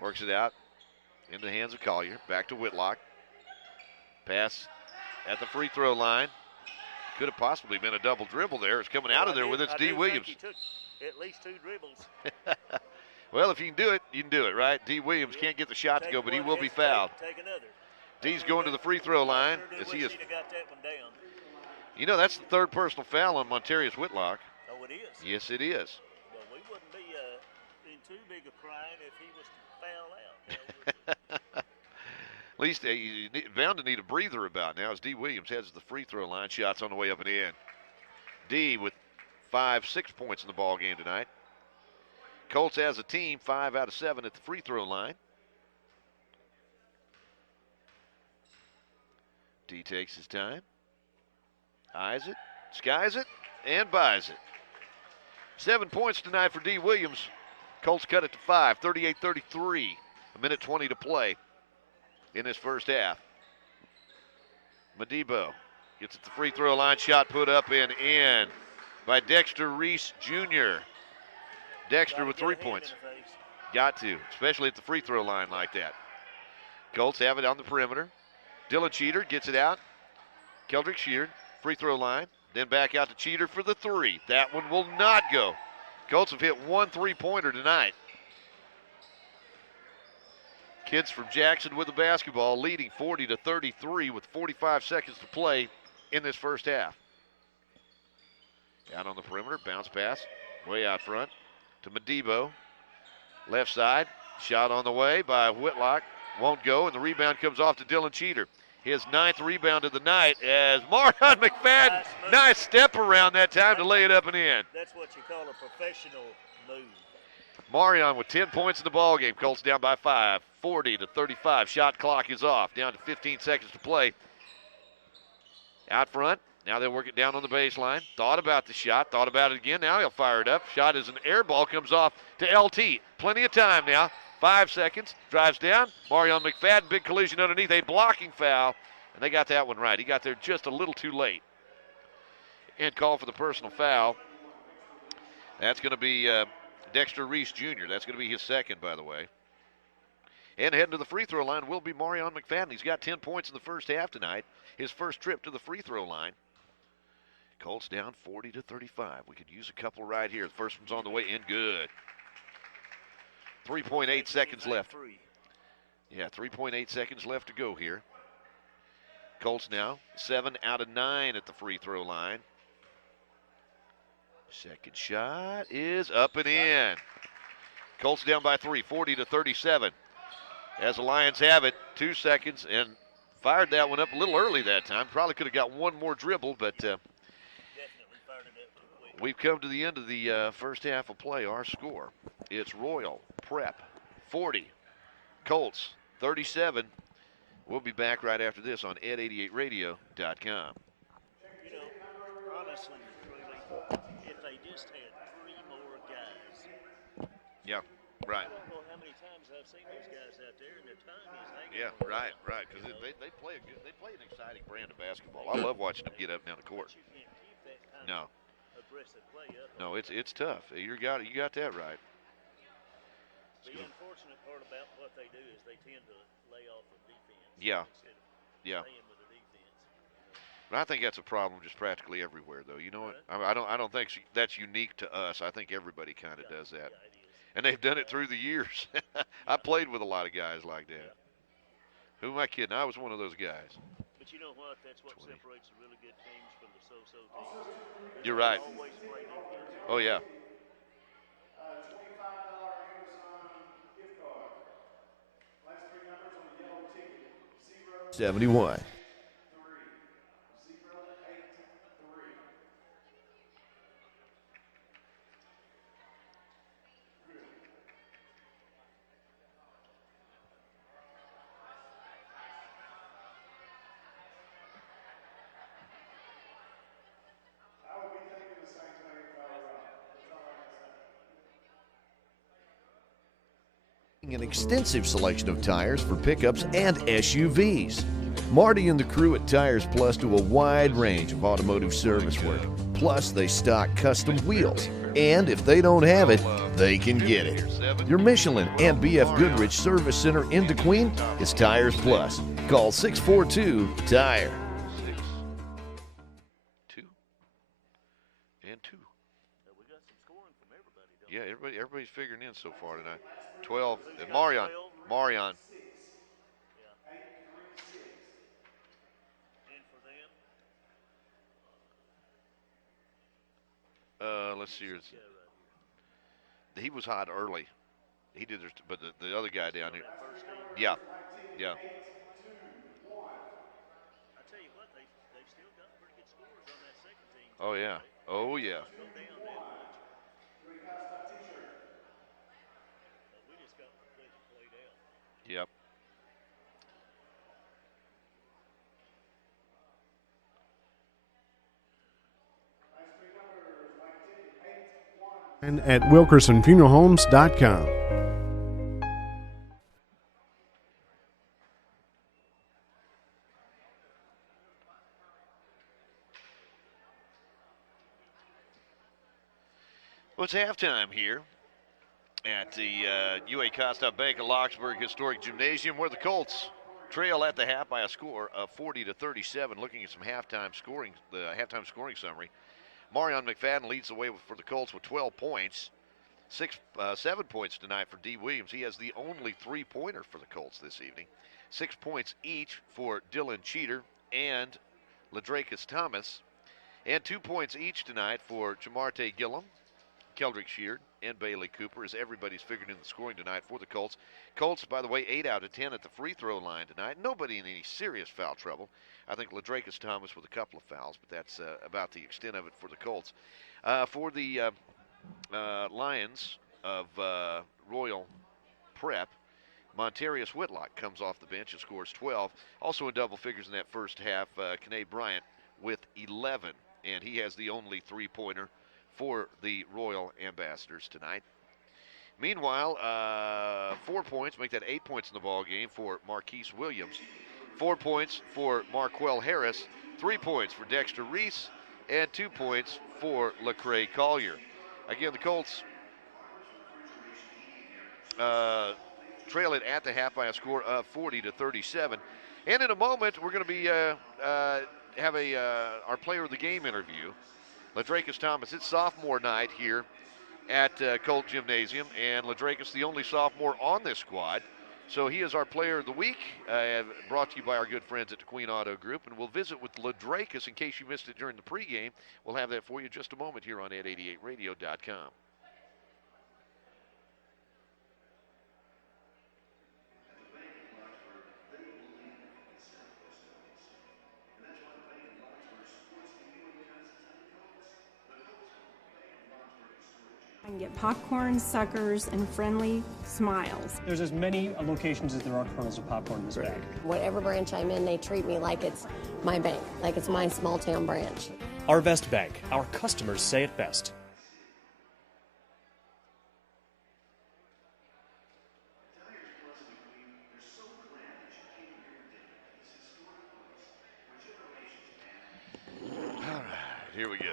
works it out into the hands of Collier. Back to Whitlock. Pass at the free throw line. Could have possibly been a double dribble there. It's coming out of there with its D. Williams. He took at least 2 dribbles. Well, if you can do it, you can do it, right? D. Williams can't get the shot to go, but he will be fouled. Take another. D's going to the free throw line as he is. Got that one down. You know, that's the third personal foul on Montarius Whitlock. Oh, it is? Yes, it is. Well, we wouldn't be in too big a crying if he was to foul out. At least he's bound to need a breather about now as D. Williams heads to the free throw line. Shots on the way up and in. D with 5-6 points in the ball game tonight. Colts as a team, 5 out of 7 at the free throw line. D takes his time, eyes it, skies it, and buys it. 7 points tonight for D. Williams. Colts cut it to 5, 38-33. A minute 20 to play in this first half. Madibo gets at the free throw line, shot put up and in by Dexter Reese Jr. Dexter with 3 points. Got to, especially at the free throw line like that. Colts have it on the perimeter. Dylan Cheater gets it out. Keldrick Sheard, free throw line. Then back out to Cheater for the 3. That one will not go. Colts have hit 1 3-pointer tonight. Kids from Jackson with the basketball, leading 40-33 with 45 seconds to play in this first half. Out on the perimeter, bounce pass, way out front to Madibo. Left side, shot on the way by Whitlock. Won't go, and the rebound comes off to Dylan Cheater. His 9th rebound of the night as Marion McFadden, nice step around that time to lay it up and in. That's what you call a professional move. Marion with 10 points in the ball game. Colts down by 5, 40-35. Shot clock is off, down to 15 seconds to play. Out front, now they'll work it down on the baseline. Thought about the shot, thought about it again. Now he'll fire it up. Shot is an air ball, comes off to LT. Plenty of time now. 5 seconds, drives down. Marion McFadden, big collision underneath, a blocking foul, and they got that one right. He got there just a little too late. And call for the personal foul. That's going to be Dexter Reese Jr. That's going to be his second, by the way. And heading to the free throw line will be Marion McFadden. He's got 10 points in the first half tonight. His first trip to the free throw line. Colts down 40-35. We could use a couple right here. The first one's on the way in, good. 3.8 seconds left. Yeah, 3.8 seconds left to go here. Colts now 7 out of 9 at the free throw line. Second shot is up and in. Colts down by 3, 40-37. As the Lions have it, 2 seconds, and fired that one up a little early that time. Probably could have got one more dribble, but we've come to the end of the first half of play. Our score, it's Royal Prep 40, Colts 37. We'll be back right after this on ed88radio.com. You know, honestly, truly, if they just had 3 more guys. Yeah, right. I don't know how many times I've seen those guys out there, and their tongue is hanging. Yeah, right, because they play an exciting brand of basketball. I love watching them get up and down the court. You can't keep that kind No. of aggressive play up. No, it's tough. You got that right. The unfortunate part about what they do is they tend to lay off of defense. Yeah. Instead of Yeah. laying But I think that's a problem just practically everywhere, though. You know what? I don't think that's unique to us. I think everybody kind of does that. And they've done it through the years. I played with a lot of guys like that. Who am I kidding? I was one of those guys. But you know what? That's what separates the really good teams from the so-so teams. You're right. Always play defense. Oh, yeah. $25 Amazon gift card. Last three numbers on the yellow ticket. 71. 083. I would be thinking the same thing if I were up. That's all I can say. An extensive selection of tires for pickups and SUVs. Marty and the crew at Tires Plus do a wide range of automotive service work. Plus, they stock custom wheels. And if they don't have it, they can get it. Your Michelin and BF Goodrich Service Center in DeQueen is Tires Plus. Call 642-TIRE. 2 and 2. We got some scoring from everybody, don't Yeah, everybody's figuring in so far tonight. 12. And Marion. And for them, Let's see. He was hot early. He did, but the other guy down here. Yeah. I tell you what, they've still got pretty good scores on that second team. Oh, yeah. Oh, yeah. Go down that much. But we just got completely played out. Yep. And at WilkersonFuneralHomes.com. Well, it's halftime here at the UA Costa Bank of Lockesburg Historic Gymnasium, where the Colts trail at the half by a score of 40-37. Looking at some halftime scoring, the halftime scoring summary. Marion McFadden leads the way for the Colts with 12 points. 7 points tonight for D. Williams. He has the only three-pointer for the Colts this evening. 6 points each for Dylan Cheater and Ladrakus Thomas. And 2 points each tonight for Jamarte Gillum, Keldrick Sheard, and Bailey Cooper, as everybody's figured in the scoring tonight for the Colts. Colts, by the way, 8 out of 10 at the free throw line tonight. Nobody in any serious foul trouble. I think Ladrakus Thomas with a couple of fouls, but that's about the extent of it for the Colts. For the Lions of Royal Prep, Montarius Whitlock comes off the bench and scores 12. Also in double figures in that first half, Kanae Bryant with 11, and he has the only three-pointer for the Royal Ambassadors tonight. Meanwhile, 4 points, make that 8 points in the ball game for Marquise Williams. 4 points for Marquell Harris, 3 points for Dexter Reese, and 2 points for Lecrae Collier. Again, the Colts trail it at the half by a score of 40-37. And in a moment, we're going to be have our player of the game interview. Ladrakus Thomas, it's sophomore night here at Colt Gymnasium, and Ladrakus, the only sophomore on this squad. So he is our player of the week, brought to you by our good friends at the Queen Auto Group. And we'll visit with Ladrakus in case you missed it during the pregame. We'll have that for you in just a moment here on Ed88Radio.com. I can get popcorn, suckers, and friendly smiles. There's as many locations as there are kernels of popcorn in this bag. Whatever branch I'm in, they treat me like it's my bank, like it's my small town branch. Our Best Bank. Our customers say it best. All right, here we go.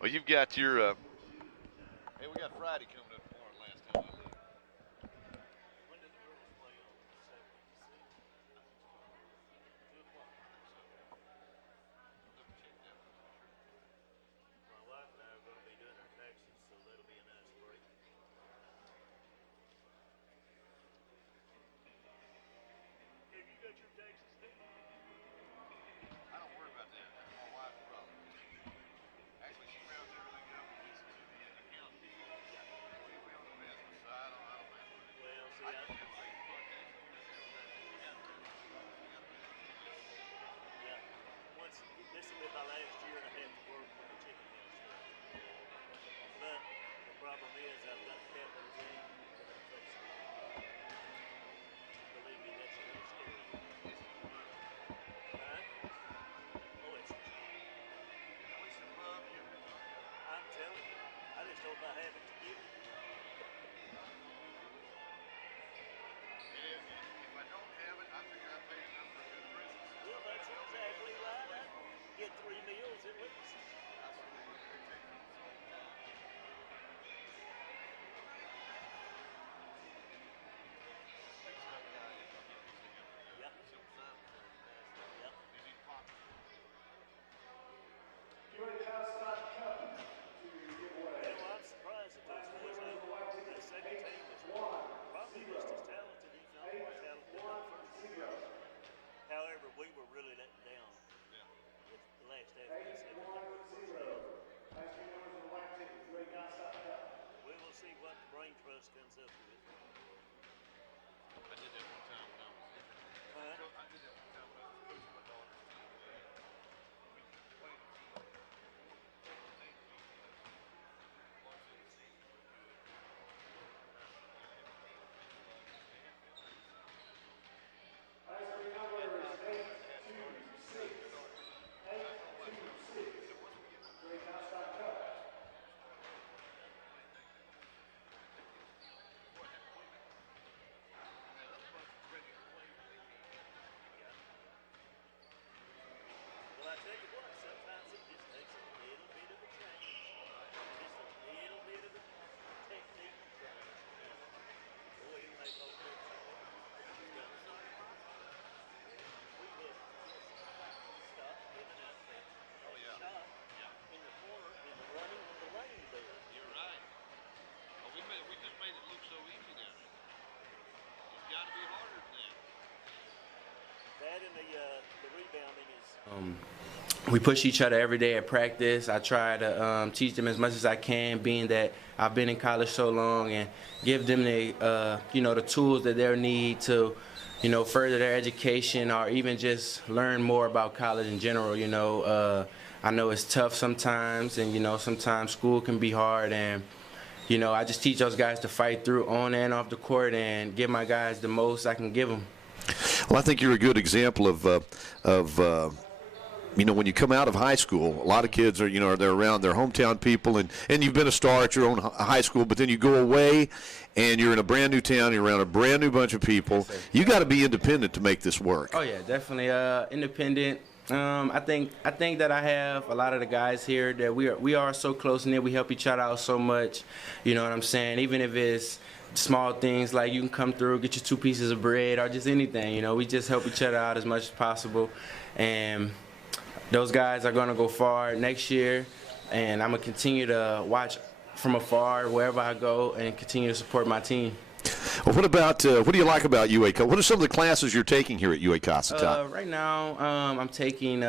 Well, you've got your. Hey, we got Friday coming up tomorrow. Last time I looked. When did the girls play on Saturday? 2 o'clock. My wife and I are going to be doing our taxes, so that'll be a nice break. Have you got your taxes done? I don't worry about that. That's my wife's problem. Actually, she rounds everything up and gets it to the account people. We on the business, so I don't mess with it. Well, see, I do my taxes. Yeah. This will be my last year and a half to work for the chicken house stuff. But the problem is I've got capital gain that I'm fixing. Believe me, that's a little scary. Huh? Oh, it's I'm telling you, I just hope I have it to give you. If I don't have it, I figure I paid enough for a good Christmas. Well, that's exactly right. I get 3 meals at least. Yeah. Yep. I'm surprised at those boys. The second team was probably just as talented, if not more talented than the first team. However, we were really letting down with the last half of the second half. We will see what the brain trust comes up with. I did that one time when I was coaching my daughter. Well, I tell you what, sometimes it just takes a little bit of a change. Just a little bit of a technique change. Boy, it'll make all the difference. We had just stopped giving up that shot in the corner in the running of the lane there. You're right. Well, we just made it look so easy down there. It's got to be harder than that. That and the rebounding is. We push each other every day at practice. I try to teach them as much as I can, being that I've been in college so long, and give them the the tools that they need to further their education, or even just learn more about college in general. I know it's tough sometimes, and sometimes school can be hard, and I just teach those guys to fight through on and off the court and give my guys the most I can give them. Well, I think you're a good example of when you come out of high school, a lot of kids are, they're around their hometown people, and you've been a star at your own high school, but then you go away and you're in a brand new town, you're around a brand new bunch of people. You got to be independent to make this work. Oh yeah, definitely independent. I think that I have a lot of the guys here that we are so close knit. We help each other out so much. You know what I'm saying? Even if it's small things like you can come through, get your 2 pieces of bread, or just anything. We just help each other out as much as possible. And those guys are going to go far next year, and I'm going to continue to watch from afar wherever I go and continue to support my team. Well, what do you like about UA? What are some of the classes you're taking here at UA Cossatot? Right now, I'm taking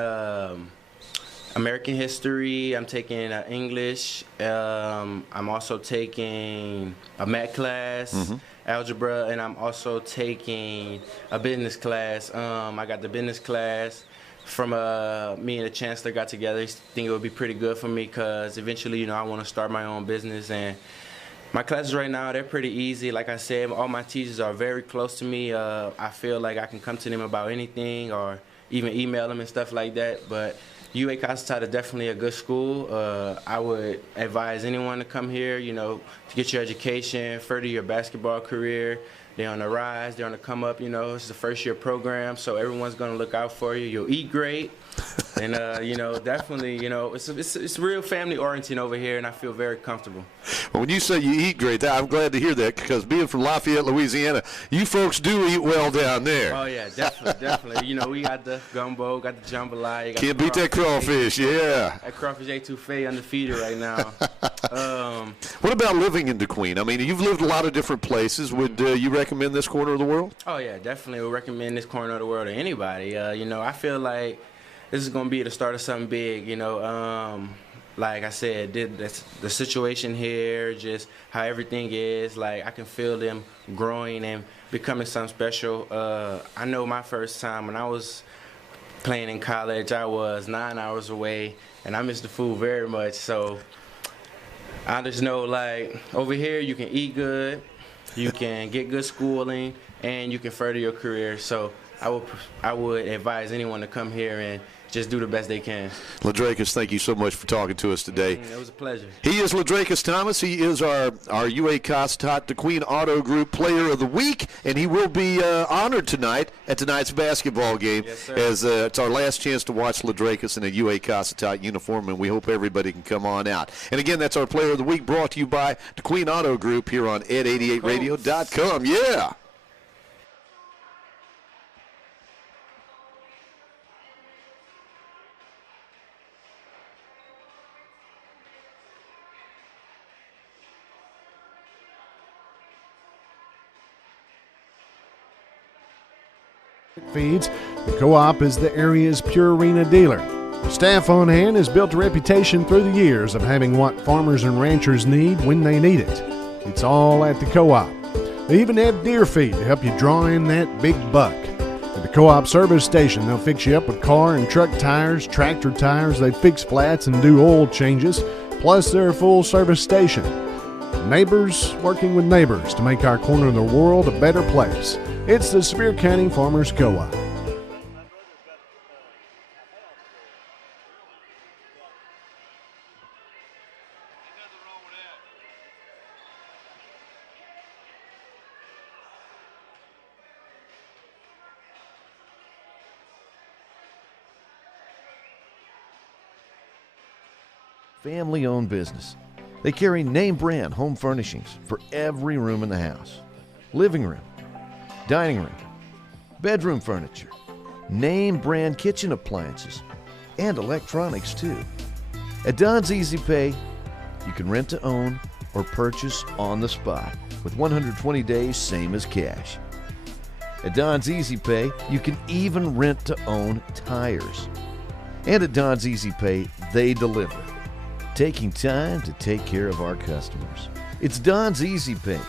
American history. I'm taking English. I'm also taking a math class, algebra, and I'm also taking a business class. I got the business class from me and the chancellor got together. I think it would be pretty good for me because eventually, I want to start my own business. And my classes right now, they're pretty easy. Like I said, all my teachers are very close to me. I feel like I can come to them about anything or even email them and stuff like that. But UA Cossatot is definitely a good school. I would advise anyone to come here, to get your education, further your basketball career. They're on the rise. They're on the come up. It's the first-year program, so everyone's going to look out for you. You'll eat great. And, you know, definitely, you know, it's real family oriented over here, and I feel very comfortable. Well, when you say you eat great, I'm glad to hear that, because being from Lafayette, Louisiana, you folks do eat well down there. Oh, yeah, definitely. You know, we got the gumbo, got the jambalaya. Can't beat that crawfish, yeah. That crawfish etouffee undefeated right now. What about living in DeQueen? I mean, you've lived a lot of different places. Would you recommend this corner of the world? Oh, yeah, definitely would recommend this corner of the world to anybody. You know, I feel like this is going to be the start of something big, you know. Like I said, the situation here, just how everything is, like I can feel them growing and becoming something special. I know my first time when I was playing in college, I was 9 hours away, and I missed the food very much. So I just know, like, over here you can eat good, you can get good schooling, and you can further your career. So I would advise anyone to come here and just do the best they can. Ladrakis, thank you so much for talking to us today. It was a pleasure. He is Ladrakis Thomas. He is our UAC DeQueen Auto Group Player of the Week, and he will be honored tonight at tonight's basketball game. Yes, sir. As it's our last chance to watch Ladrakis in a UAC uniform, and we hope everybody can come on out. And again, that's our Player of the Week, brought to you by DeQueen Auto Group here on ed88radio.com. Yeah. Feeds. The Co-op is the area's Purina dealer. Staff on hand has built a reputation through the years of having what farmers and ranchers need when they need it. It's all at the Co-op. They even have deer feed to help you draw in that big buck. At the Co-op service station, they'll fix you up with car and truck tires, tractor tires. They fix flats and do oil changes. Plus, they're a full service station. Neighbors working with neighbors to make our corner of the world a better place. It's the Sevier County Farmers Co-op. Family-owned business. They carry name-brand home furnishings for every room in the house. Living room, dining room, bedroom furniture, name-brand kitchen appliances, and electronics too. At Don's Easy Pay, you can rent to own or purchase on the spot with 120 days, same as cash. At Don's Easy Pay, you can even rent to own tires. And at Don's Easy Pay, they deliver, taking time to take care of our customers. It's Don's Easy Pay.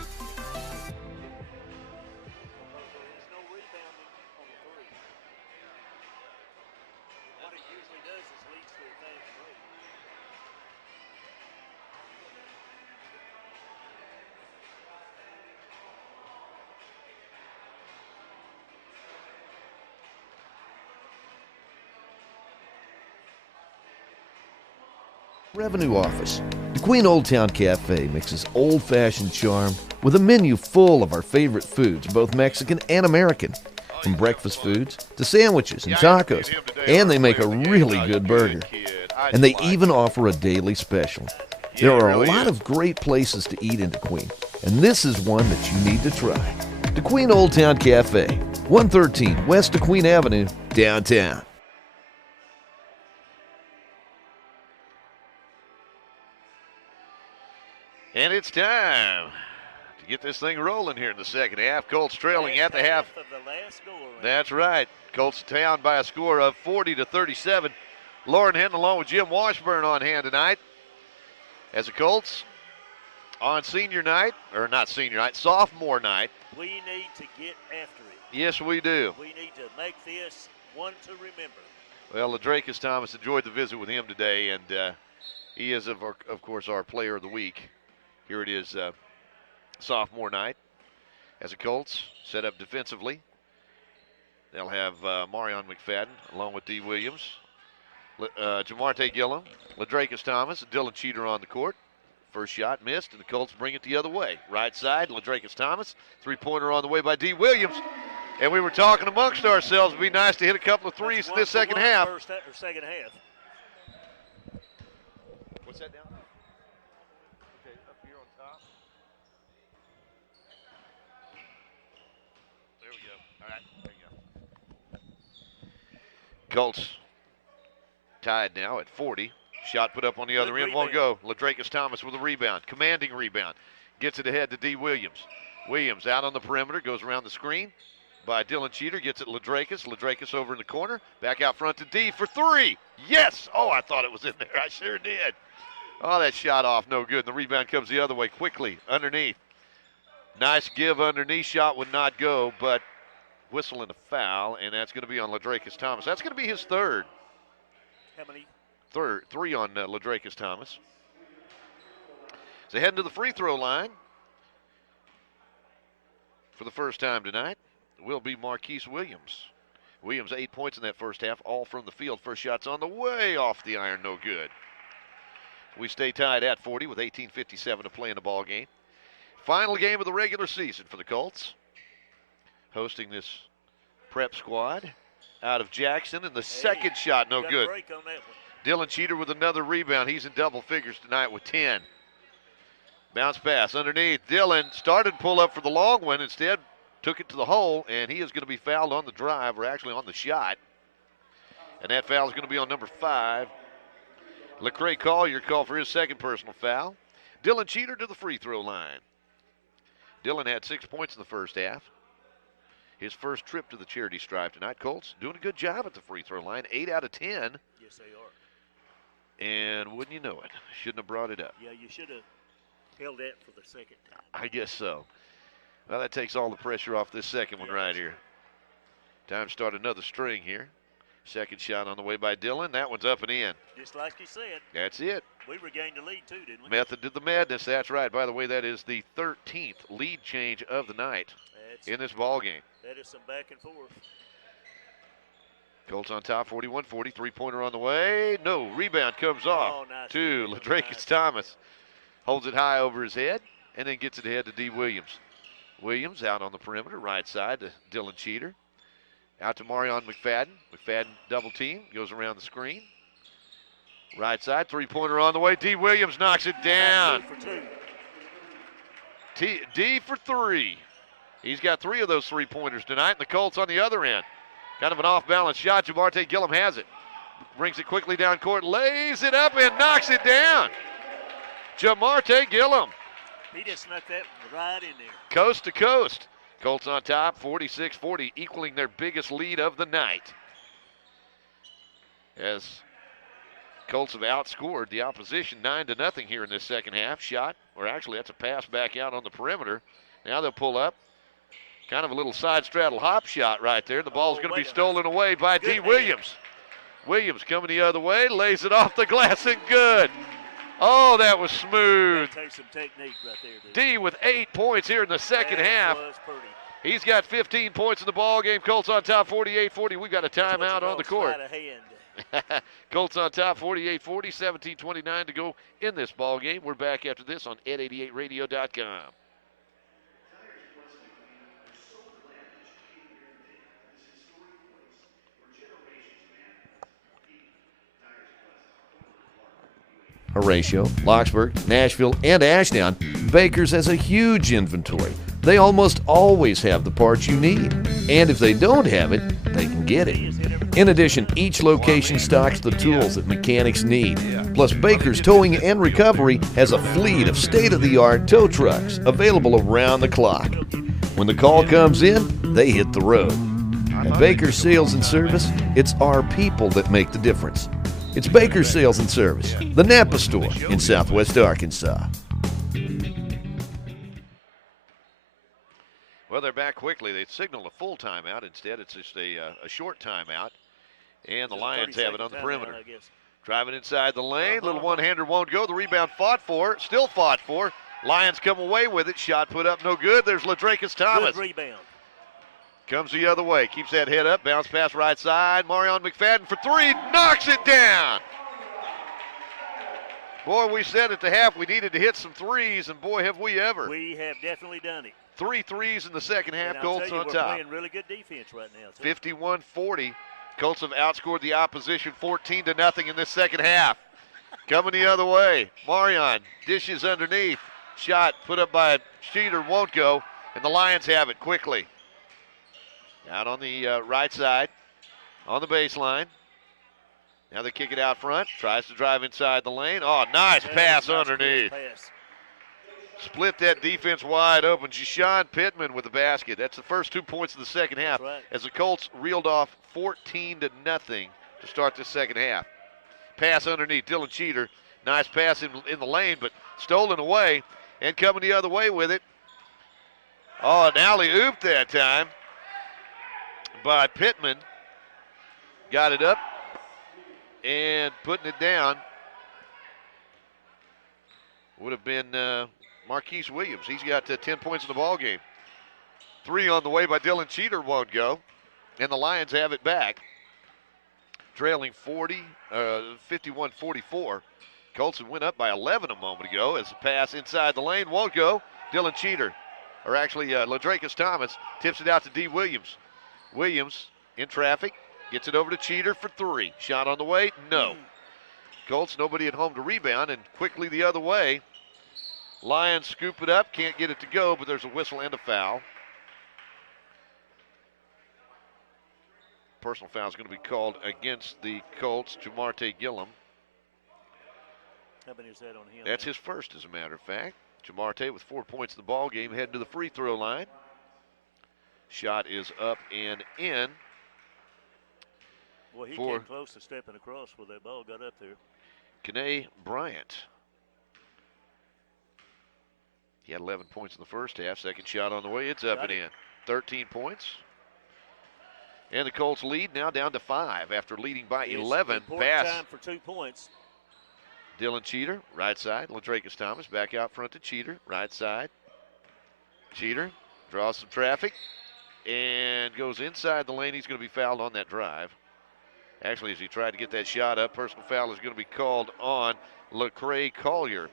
Revenue Office. DeQueen Old Town Cafe mixes old-fashioned charm with a menu full of our favorite foods, both Mexican and American, from breakfast foods to sandwiches and tacos, and they make a really good burger. And they even offer a daily special. There are a lot of great places to eat in DeQueen, and this is one that you need to try. DeQueen Old Town Cafe, 113 West DeQueen Avenue, downtown. And it's time to get this thing rolling here in the second half. Colts trailing at the half. That's right. Colts down by a score of 40-37. Lauren Hinton along with Jim Washburn on hand tonight. As the Colts on senior night, or not senior night, sophomore night. We need to get after it. Yes, we do. We need to make this one to remember. Well, Ladrakis Thomas enjoyed the visit with him today, and he is, of course, our player of the week. Here it is, sophomore night, as the Colts set up defensively. They'll have Marion McFadden along with D. Williams, Jamarte Gillum, Ladrakis Thomas, and Dylan Cheater on the court. First shot missed, and the Colts bring it the other way. Right side, Ladrakis Thomas, three-pointer on the way by D. Williams. And we were talking amongst ourselves, it'd be nice to hit a couple of threes in this second half. Second half. What's that down? Okay, up here on top. There we go. All right, there you go. Colts tied now at 40. Shot put up on the other end, won't go. Ladrakis Thomas with a rebound, commanding rebound. Gets it ahead to D. Williams. Williams out on the perimeter, goes around the screen by Dylan Cheater, gets it Ladrakis. Ladrakis over in the corner, back out front to D for three. Yes! Oh, I thought it was in there. I sure did. Oh, that shot off, no good. The rebound comes the other way quickly, underneath. Nice give underneath, shot would not go, but whistle and a foul, and that's going to be on Ladrakis Thomas. That's going to be his third. How many? Three on Ladrakis Thomas. So heading to the free throw line for the first time tonight will be Marquise Williams. Williams 8 points in that first half, all from the field. First shot's on the way off the iron, no good. We stay tied at 40 with 18:57 to play in the ball game. Final game of the regular season for the Colts. Hosting this prep squad out of Jackson, and the second shot no good. Dylan Cheater with another rebound. He's in double figures tonight with 10. Bounce pass underneath. Dylan started pull up for the long one. Instead, took it to the hole, and he is going to be fouled on the drive, or actually on the shot. And that foul is going to be on number 5. Lecrae Collier called for his second personal foul. Dylan Cheater to the free throw line. Dylan had 6 points in the first half. His first trip to the charity stripe tonight. Colts doing a good job at the free throw line. 8 out of 10. Yes, they are. And wouldn't you know it, shouldn't have brought it up. Yeah, you should have held that for the second time. I guess so. Well, that takes all the pressure off this second one right here. Time to start another string here. Second shot on the way by Dylan. That one's up and in. Just like you said. That's it. We regained the lead too, didn't we? Method to the madness. That's right. By the way, that is the 13th lead change of the night in this ball game. That is some back and forth. Colts on top, 41-40. Three-pointer on the way. No, rebound comes off to Ladrakis Thomas. Holds it high over his head and then gets it ahead to D. Williams. Williams out on the perimeter, right side to Dylan Cheater. Out to Marion McFadden. McFadden double team, goes around the screen. Right side, three-pointer on the way. D. Williams knocks it down. D for three. He's got 3 of those three-pointers tonight, and the Colts on the other end. Kind of an off-balance shot. Jamarte Gillum has it. Brings it quickly down court, lays it up, and knocks it down. Jamarte Gillum. He just snuck that right in there. Coast to coast. Colts on top, 46-40, equaling their biggest lead of the night. As Colts have outscored the opposition 9-0 here in this second half. Shot, or actually that's a pass back out on the perimeter. Now they'll pull up. Kind of a little side straddle hop shot right there. The ball's going to be stolen away by D. Williams. Williams coming the other way, lays it off the glass and good. Oh, that was smooth. That takes some technique right there. D with 8 points here in the second half. He's got 15 points in the ball game. Colts on top, 48-40. We've got a timeout on the court. Colts on top, 48-40, 17:29 to go in this ball game. We're back after this on ed88radio.com. Horatio, Lockesburg, Nashville, and Ashdown, Baker's has a huge inventory. They almost always have the parts you need. And if they don't have it, they can get it. In addition, each location stocks the tools that mechanics need. Plus, Baker's Towing and Recovery has a fleet of state-of-the-art tow trucks available around the clock. When the call comes in, they hit the road. At Baker's Sales and Service, it's our people that make the difference. It's Baker's Sales and Service, the Napa store in Southwest Arkansas. Well, they're back quickly. They signaled a full timeout. Instead, it's just a short timeout. And the Lions have it on the perimeter. Driving inside the lane. Little one-hander won't go. The rebound still fought for. Lions come away with it. Shot put up, no good. There's Ladrakis Thomas. Good rebound. Comes the other way. Keeps that head up. Bounce pass right side. Marion McFadden for three. Knocks it down. Boy, we said at the half we needed to hit some threes, and boy, have we ever. We have definitely done it. 3 threes in the second half. And Colts on we're top. playing really good defense right now, too. 51-40. Colts have outscored the opposition 14-0 in this second half. Coming the other way. Marion dishes underneath. Shot put up by Cheater, won't go, and the Lions have it quickly. Out on the right side, on the baseline. Now they kick it out front. Tries to drive inside the lane. Oh, nice pass underneath. Split that defense wide open. Ja'Shawn Pittman with the basket. That's the first 2 points of the second half as the Colts reeled off 14-0 to start this second half. Pass underneath. Dylan Cheater. Nice pass in the lane, but stolen away and coming the other way with it. Oh, an alley-oop that time by Pittman. Got it up and putting it down would have been Marquise Williams. He's got 10 points in the ball game. 3 on the way by Dylan Cheater won't go, and the Lions have it back. Trailing 51-44. Colts had went up by 11 a moment ago as the pass inside the lane won't go. Dylan Cheater, or actually Ladrakus Thomas, tips it out to D. Williams. Williams in traffic, gets it over to Cheater for 3. Shot on the way, no. Colts, nobody at home to rebound, and quickly the other way. Lions scoop it up, can't get it to go, but there's a whistle and a foul. Personal foul is going to be called against the Colts, Jamarte Gillum. How many is that on him? That's his first, as a matter of fact. Jamarte with 4 points in the ball game, heading to the free throw line. Shot is up and in. Well, he came close to stepping across where that ball got up there. Kene Bryant. He had 11 points in the first half. Second shot on the way. It's up and in. 13 points. And the Colts lead now down to 5 after leading by 11. Pass. Time for 2 points. Dylan Cheater, right side. Ladrakus Thomas back out front to Cheater, right side. Cheater draws some traffic and goes inside the lane. He's going to be fouled on that drive. Actually, as he tried to get that shot up, personal foul is going to be called on Lecrae Collier.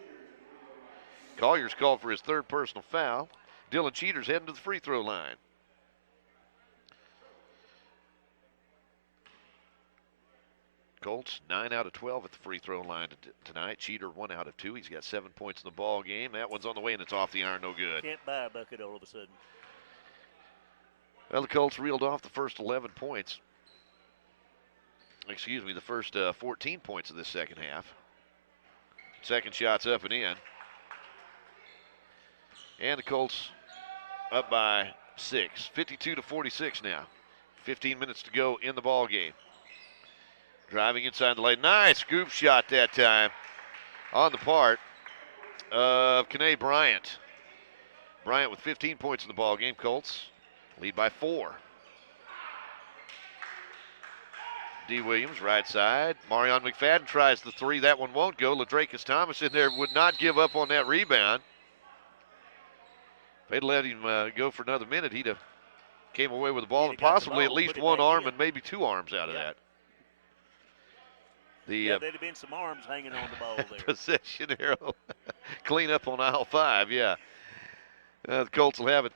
Collier's called for his 3rd personal foul. Dylan Cheater's heading to the free throw line. Colts 9 out of 12 at the free throw line tonight. Cheater 1 out of 2. He's got 7 points in the ball game. That one's on the way and it's off the iron, no good. Can't buy a bucket all of a sudden. Well, the Colts reeled off the first 11 points. Excuse me, the first 14 points of this second half. Second shot's up and in. And the Colts up by 6. 52-46 now. 15 minutes to go in the ball game. Driving inside the lane. Nice scoop shot that time on the part of Kene Bryant. Bryant with 15 points in the ball game. Colts lead by 4. D. Williams, right side. Marion McFadden tries the 3. That one won't go. Ladrakus Thomas in there would not give up on that rebound. If they'd let him go for another minute, he'd have came away with the ball and possibly at least one arm and maybe 2 arms out of that. There'd have been some arms hanging on the ball there. Possession arrow. Clean up on aisle 5, yeah. The Colts will have it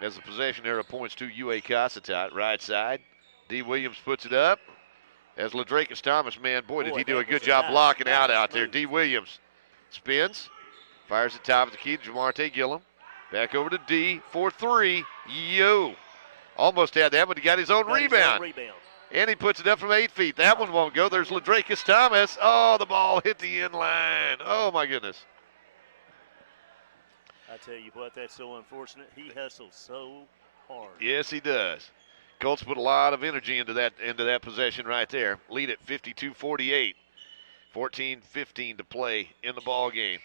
as the possession arrow points to UA Cossatot. Right side. D. Williams puts it up. As Ladrakus Thomas, man, boy, did he do a good job blocking out there. D. Williams spins. Fires the top of the key to Jamarte Gillum. Back over to D for 3. Yo. Almost had that, but he got his own rebound. And he puts it up from 8 feet. That one won't go. There's Ladrakus Thomas. Oh, the ball hit the end line. Oh, my goodness. I tell you what, that's so unfortunate. He hustles so hard. Yes, he does. Colts put a lot of energy into that possession right there. Lead at 52-48. 14-15 to play in the ball game.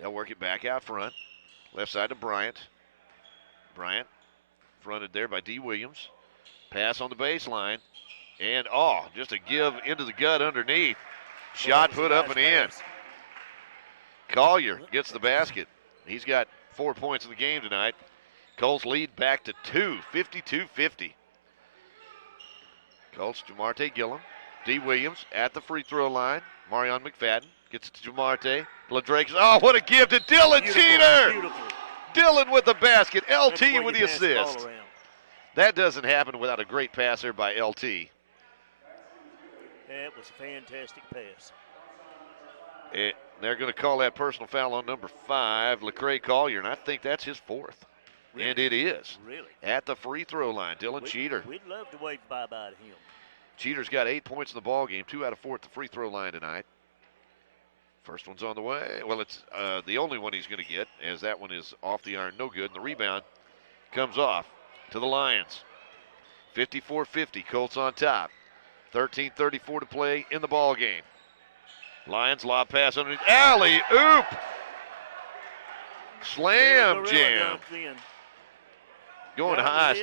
They'll work it back out front. Left side to Bryant. Bryant fronted there by D. Williams. Pass on the baseline. And, just a give into the gut underneath. Shot put up and in. Collier gets the basket. He's got 4 points in the game tonight. Colts lead back to 2, 52-50. Colts, Jamarte Gillum. D. Williams at the free throw line. Marion McFadden gets it to Jamarte. Ladrakus. Oh, what a give to Dylan Cheater! Beautiful. Dillon with the basket. That's LT where with you the pass the ball assist. around. That doesn't happen without a great pass there by LT. That was a fantastic pass. They're going to call that personal foul on number 5, Lecrae Collier, and I think that's his 4th. Really? And it is. Really? At the free throw line, Dylan Cheater. We'd love to wave bye-bye to him. Cheater's got 8 points in the ball game, 2 out of 4 at the free throw line tonight. First one's on the way. Well, it's the only one he's going to get, as that one is off the iron, no good. And the rebound comes off to the Lions. 54-50, Colts on top. 13:34 to play in the ball game. Lions lob pass underneath. Alley oop. Slam jam. Going high.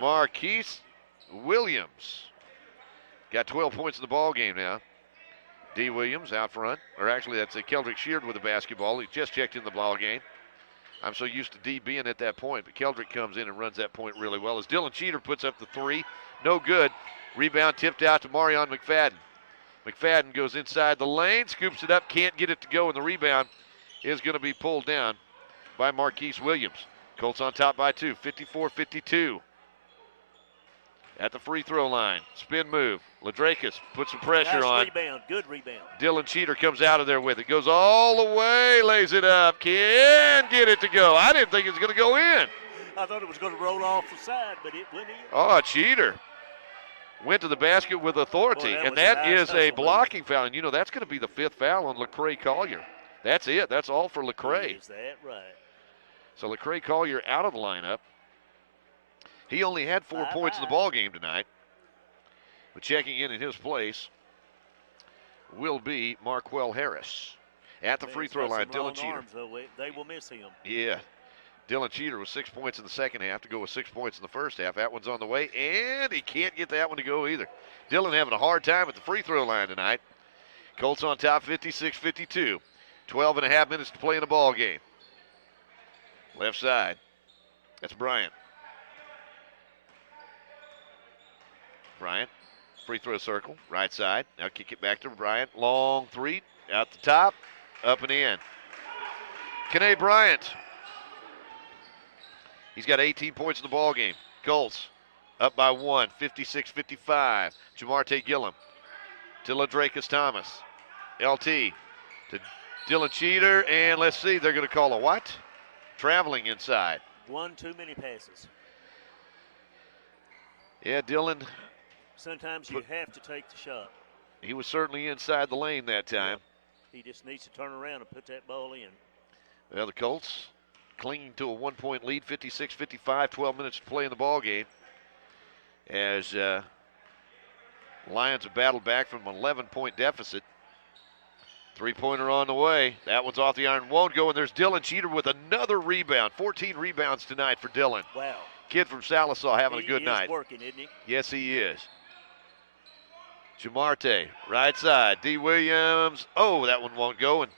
Marquise Williams got 12 points in the ball game now. D. Williams out front, or actually that's a Keldrick Sheard with the basketball. He just checked in the ball game. I'm so used to D being at that point, but Keldrick comes in and runs that point really well. As Dylan Cheater puts up the 3, no good. Rebound tipped out to Marion McFadden. McFadden goes inside the lane, scoops it up, can't get it to go, and the rebound is going to be pulled down by Marquise Williams. Colts on top by 2, 54-52. At the free throw line, spin move. Ladrakis puts some pressure on. Rebound, good rebound. Dylan Cheater comes out of there with it. Goes all the way, lays it up. Can't get it to go. I didn't think it was going to go in. I thought it was going to roll off the side, but it went in. Oh, Cheater went to the basket with authority. Boy, and that is a blocking foul. And, you know, that's going to be the 5th foul on Lecrae Collier. That's it. That's all for Lecrae. Is that right? So Lecrae Collier out of the lineup. He only had 4 points in the ball game tonight. But checking in his place will be Marquell Harris. At the free throw line, Dylan Cheater. Arms, they will miss him. Yeah. Dylan Cheater with 6 points in the second half to go with 6 points in the first half. That one's on the way, and he can't get that one to go either. Dylan having a hard time at the free throw line tonight. Colts on top 56-52. 12 and a half minutes to play in the ball game. Left side. That's Bryant. Bryant, free throw circle, right side. Now kick it back to Bryant. Long 3, out the top, up and in. Kene Bryant. He's got 18 points in the ball game. Colts up by 1, 56-55. Jamarte Gillum to Ladrakis Thomas. LT to Dylan Cheater, and let's see, they're going to call a what? Traveling inside. One too many passes. Yeah, Dylan. Sometimes you have to take the shot. He was certainly inside the lane that time. He just needs to turn around and put that ball in. Well, the Colts clinging to a 1-point lead, 56-55, 12 minutes to play in the ball game. As Lions have battled back from an 11-point deficit. 3-pointer on the way. That one's off the iron, won't go, and there's Dylan Cheater with another rebound. 14 rebounds tonight for Dylan. Wow. Kid from Salisaw having a good night. He's working, isn't he? Yes, he is. Jamarte, right side. D. Williams. Oh, that one won't go, and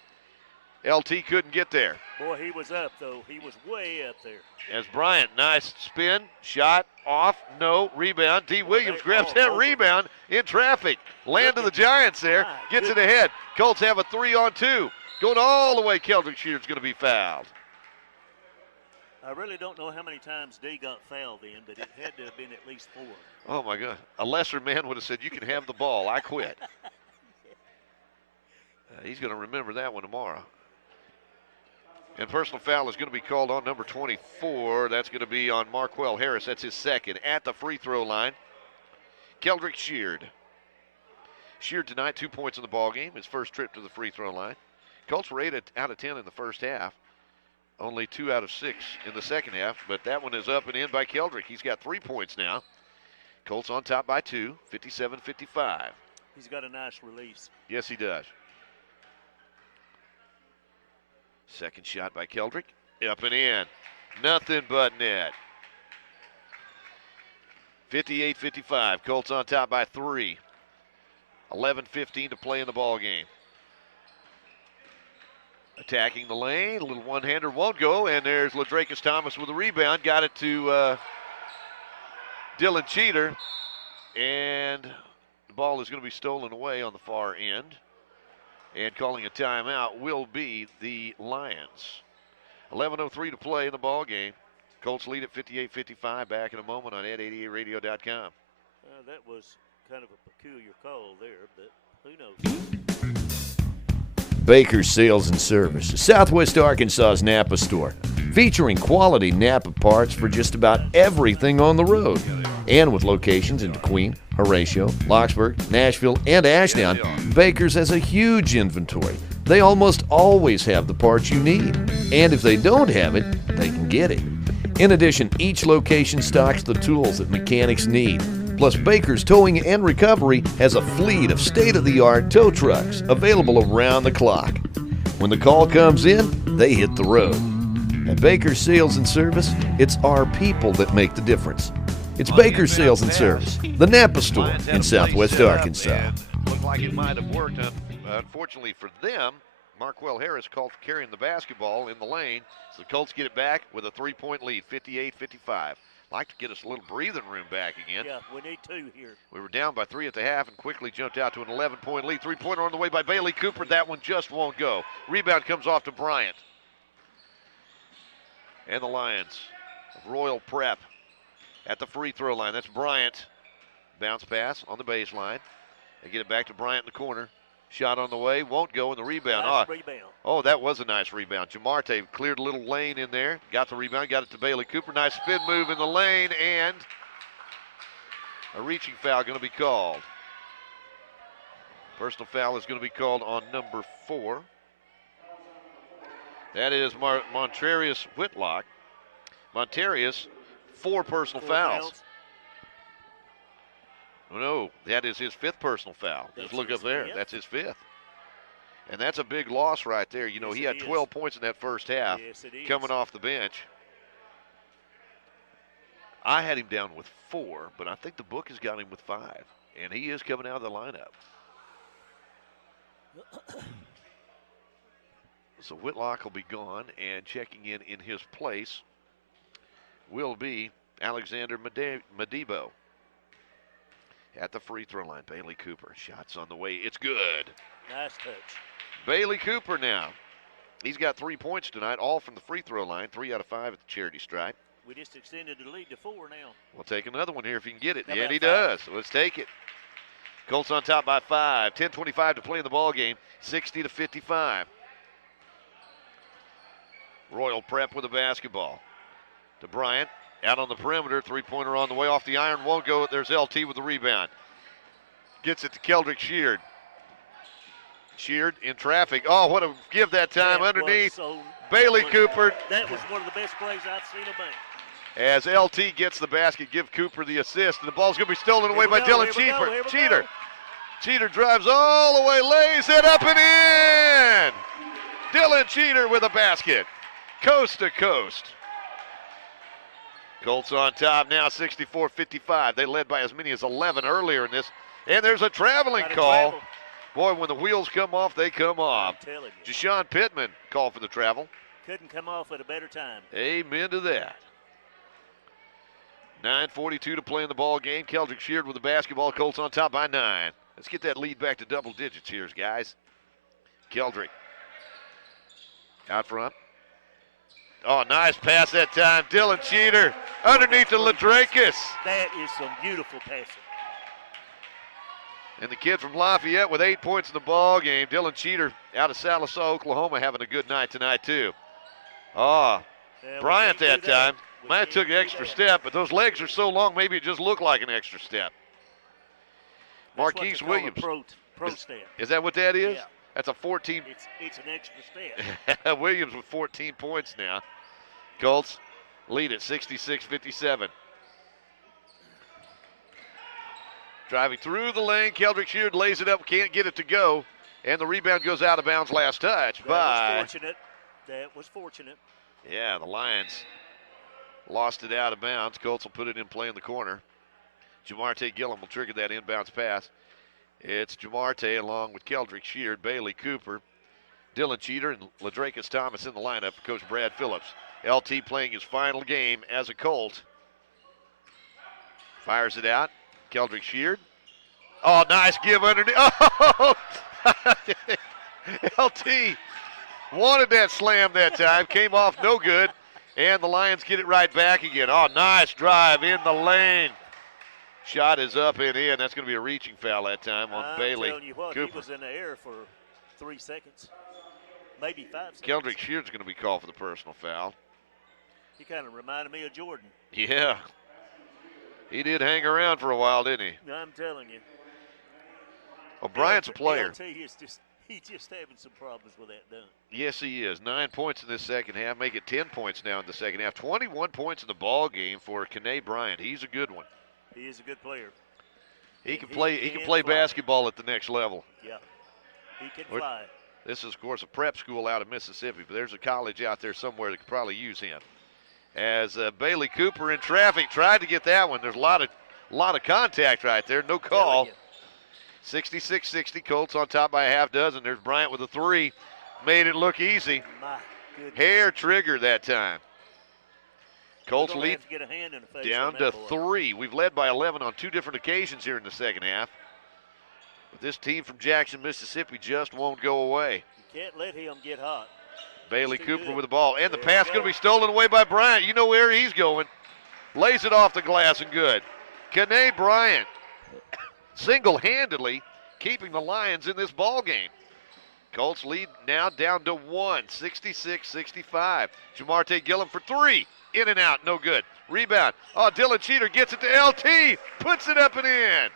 LT couldn't get there. Boy, he was up, though. He was way up there. As Bryant, nice spin, shot, off, no, rebound. D. Williams grabs that rebound in traffic. Land of the Giants there, gets it ahead. Colts have a 3-on-2. Going all the way, Keldrick Sheard's going to be fouled. I really don't know how many times D got fouled in, but it had to have been at least 4. Oh, my God. A lesser man would have said, you can have the ball. I quit. He's going to remember that one tomorrow. And personal foul is going to be called on number 24. That's going to be on Marquell Harris. That's his second at the free throw line. Keldrick Sheard. Sheard tonight, 2 points in the ball game. His first trip to the free throw line. Colts were 8 out of 10 in the first half. Only 2 out of 6 in the second half, but that one is up and in by Keldrick. He's got 3 points now. Colts on top by 2, 57-55. He's got a nice release. Yes, he does. Second shot by Keldrick. Up and in. Nothing but net. 58-55. Colts on top by 3. 11:15 to play in the ball game. Attacking the lane. A little one-hander won't go. And there's Ladrakis Thomas with a rebound. Got it to Dylan Cheater. And the ball is going to be stolen away on the far end. And calling a timeout will be the Lions. 11:03 to play in the ball game. Colts lead at 58-55. Back in a moment on ed88radio.com. That was kind of a peculiar call there, but who knows? Baker's Sales and Service, Southwest Arkansas's Napa store, featuring quality Napa parts for just about everything on the road. And with locations in DeQueen, Horatio, Lockesburg, Nashville, and Ashdown, Baker's has a huge inventory. They almost always have the parts you need. And if they don't have it, they can get it. In addition, each location stocks the tools that mechanics need. Plus, Baker's Towing and Recovery has a fleet of state-of-the-art tow trucks available around the clock. When the call comes in, they hit the road. At Baker's Sales and Service, it's our people that make the difference. It's Baker's Sales and Service, the Napa store in Southwest Arkansas. Looked like it might have worked. Unfortunately for them, Marquell Harris called for carrying the basketball in the lane. So the Colts get it back with a 3-point lead, 58-55. Like to get us a little breathing room back again. Yeah, we need 2 here. We were down by 3 at the half and quickly jumped out to an 11-point lead. 3-pointer on the way by Bailey Cooper. That one just won't go. Rebound comes off to Bryant. And the Lions of Royal Prep at the free throw line. That's Bryant. Bounce pass on the baseline. They get it back to Bryant in the corner. Shot on the way, won't go in the rebound. Nice rebound. Oh, that was a nice rebound. Jamarte cleared a little lane in there. Got the rebound, got it to Bailey Cooper. Nice spin move in the lane, and a reaching foul going to be called. Personal foul is going to be called on number 4. That is Montrarius Whitlock. Montarius, 4 personal fouls. No, that is his 5th personal foul. Just look up there. That's his 5th. And that's a big loss right there. You know, he had 12 points in that first half coming off the bench. I had him down with 4, but I think the book has got him with 5. And he is coming out of the lineup. So Whitlock will be gone, and checking in his place will be Alexander Madibo. At the free throw line, Bailey Cooper. Shots on the way. It's good. Nice touch. Bailey Cooper now. He's got 3 points tonight, all from the free throw line. 3 out of 5 at the charity stripe. We just extended the lead to 4 now. We'll take another one here if he can get it. Yeah, he does. Let's take it. Colts on top by 5. 10:25 to play in the ball game. 60-55. Royal Prep with the basketball. To Bryant. Out on the perimeter, 3-pointer on the way off the iron, won't go. There's LT with the rebound. Gets it to Keldrick Sheard. Sheard in traffic. Oh, what a give that time underneath. Bailey Cooper. That was one of the best plays I've seen him make. As LT gets the basket, give Cooper the assist, and the ball's going to be stolen away by Dylan Cheater. Cheater drives all the way, lays it up and in. Dylan Cheater with a basket. Coast to coast. Colts on top now, 64-55. They led by as many as 11 earlier in this. And there's a traveling call. Boy, when the wheels come off, they come off. Jashawn Pittman called for the travel. Couldn't come off at a better time. Amen to that. 9:42 to play in the ball game. Keldrick Sheard with the basketball. Colts on top by 9. Let's get that lead back to double digits here, guys. Keldrick out front. Oh, nice pass that time. Dylan Cheater underneath the Ladrakis. That is some beautiful passing. And the kid from Lafayette with 8 points in the ball game. Dylan Cheater out of Sallisaw, Oklahoma, having a good night tonight, too. Oh, Bryant that time. Might have took an extra step, but those legs are so long, maybe it just looked like an extra step. Marquise Williams. Pro step. Is that what that is? Yeah. That's a 14. It's an extra step. Williams with 14 points now. Colts lead at 66-57. Driving through the lane, Keldrick Sheard lays it up, can't get it to go, and the rebound goes out of bounds last touch. That was fortunate. Yeah, the Lions lost it out of bounds. Colts will put it in play in the corner. Jamarte Gillum will trigger that inbounds pass. It's Jamarte along with Keldrick Sheard, Bailey Cooper, Dylan Cheater, and Ladrakis Thomas in the lineup for Coach Brad Phillips. LT playing his final game as a Colt. Fires it out. Keldrick Sheard. Oh, nice give underneath. Oh! LT Wanted that slam that time. Came off no good. And the Lions get it right back again. Oh, nice drive in the lane. Shot is up and in. That's going to be a reaching foul that time on Bailey I'm telling you what, Cooper. he was in the air for 3 seconds, maybe 5 seconds. Keldrick Sheard's going to be called for the personal foul. He kind of reminded me of Jordan. Yeah. He did hang around for a while, didn't he? I'm telling you. Well, Bryant's a player. He's just having some problems with that dunk. Yes, he is. 9 points in this second half. Make it 10 points now in the second half. 21 points in the ball game for Kene Bryant. He's a good one. He is a good player. He can play basketball at the next level. Yeah. He can fly. This is, of course, a prep school out of Mississippi, but there's a college out there somewhere that could probably use him. As Bailey Cooper in traffic tried to get that one. There's a lot of contact right there. No call. 66-60. Colts on top by a half dozen. There's Bryant with a three. Made it look easy. Hair trigger that time. Colts lead down to 3. We've led by 11 on 2 different occasions here in the second half. But this team from Jackson, Mississippi just won't go away. You can't let him get hot. Bailey Cooper with the ball. And the pass going to be stolen away by Bryant. You know where he's going. Lays it off the glass and good. Kene Bryant single-handedly keeping the Lions in this ball game. Colts lead now down to 1, 66-65. Jamarte Gillum for 3. In and out, no good. Rebound. Oh, Dylan Cheater gets it to LT. Puts it up and in.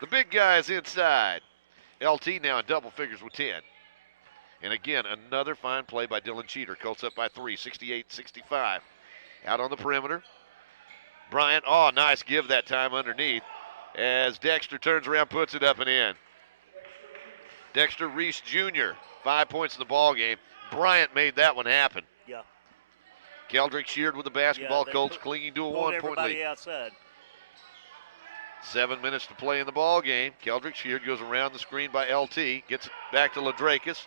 The big guy's inside. LT now in double figures with 10. And again, another fine play by Dylan Cheater. Colts up by 3, 68-65. Out on the perimeter. Bryant, oh, nice give that time underneath. As Dexter turns around, puts it up and in. Dexter Reese Jr., 5 points in the ball game. Bryant made that one happen. Yeah. Keldrick Sheard with the basketball. Colts clinging to a 1-point lead. Outside. 7 minutes to play in the ball game. Keldrick Sheard goes around the screen by LT. Gets it back to Ladrakis.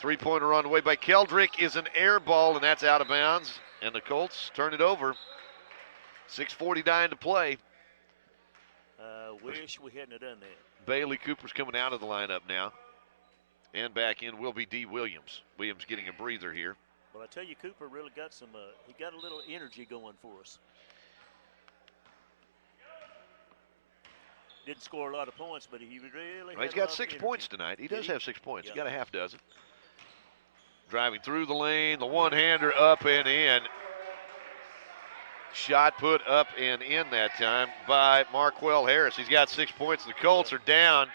Three-pointer on the way by Keldrick is an air ball, and that's out of bounds. And the Colts turn it over. 6:49 to play. Wish we hadn't have done that. Bailey Cooper's coming out of the lineup now. And back in will be D. Williams. Williams getting a breather here. Well, I tell you, Cooper really got some, he got a little energy going for us. Didn't score a lot of points, but he really he's got 6 points tonight. He does have 6 points. He's got a half dozen. Driving through the lane, the one-hander up and in. Shot put up and in that time by Marquell Harris. He's got 6 points. The Colts are down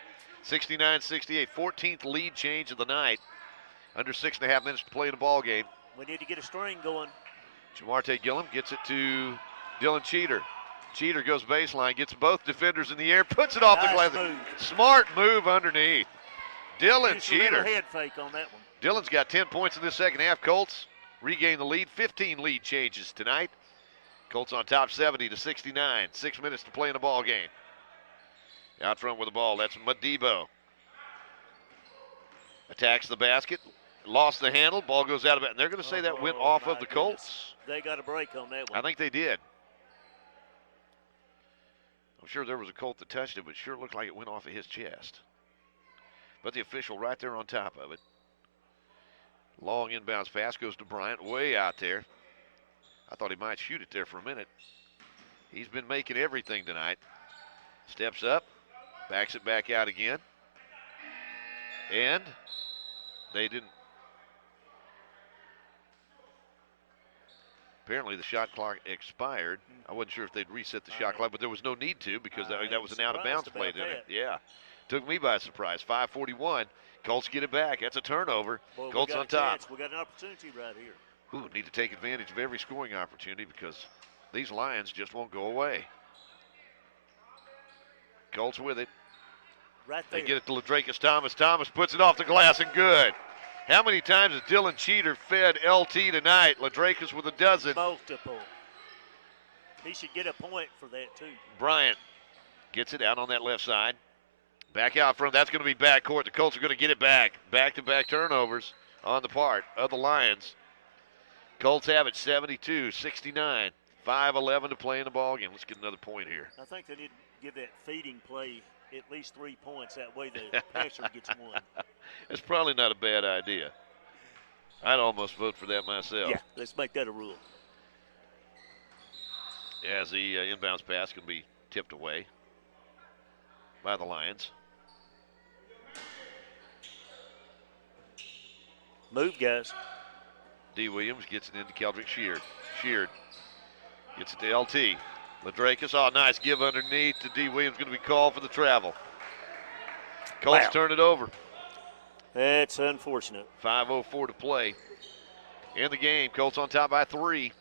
69-68. 14th lead change of the night. Under 6.5 minutes to play in the ball game. We need to get a string going. Jamarte Gillum gets it to Dylan Cheater. Cheater goes baseline, gets both defenders in the air, puts it off the glass. Smart move underneath. Dylan Cheater. Head fake on that one. Dylan's got 10 points in this second half. Colts regain the lead. 15 lead changes tonight. Colts on top 70-69. 6 minutes to play in the ball game. Out front with the ball, that's Madibo. Attacks the basket. Lost the handle. Ball goes out of it. And they're going to say that went off of the Colts. They got a break on that one. I think they did. I'm sure there was a Colt that touched it, but it sure looked like it went off of his chest. But the official right there on top of it. Long inbounds pass goes to Bryant way out there. I thought he might shoot it there for a minute. He's been making everything tonight. Steps up, backs it back out again. And they didn't. Apparently the shot clock expired. I wasn't sure if they'd reset the shot clock, but there was no need to because that was an out-of-bounds play, didn't it? Yeah. Took me by surprise. 5:41. Colts get it back. That's a turnover. Boy, Colts on top. We got an opportunity right here. Ooh, need to take advantage of every scoring opportunity because these Lions just won't go away. Colts with it. Right there. They get it to Ladrakis Thomas. Thomas puts it off the glass and good. How many times has Dylan Cheater fed LT tonight? Ladrakis with a dozen. Multiple. He should get a point for that, too. Bryant gets it out on that left side. Back out front. That's going to be backcourt. The Colts are going to get it back. Back-to-back turnovers on the part of the Lions. Colts have it 72-69. 5:11 to play in the ball game. Let's get another point here. I think they need to give that feeding play at least 3 points. That way the passer gets one. It's probably not a bad idea. I'd almost vote for that myself. Yeah, let's make that a rule. As the inbounds pass can be tipped away by the Lions. Move, guys. D. Williams gets it into Keldrick Sheard. Sheard gets it to LT. Ladrakis, oh, nice give underneath to D. Williams, going to be called for the travel. Colts turn it over. That's unfortunate. 5:04 to play in the game. Colts on top by 3.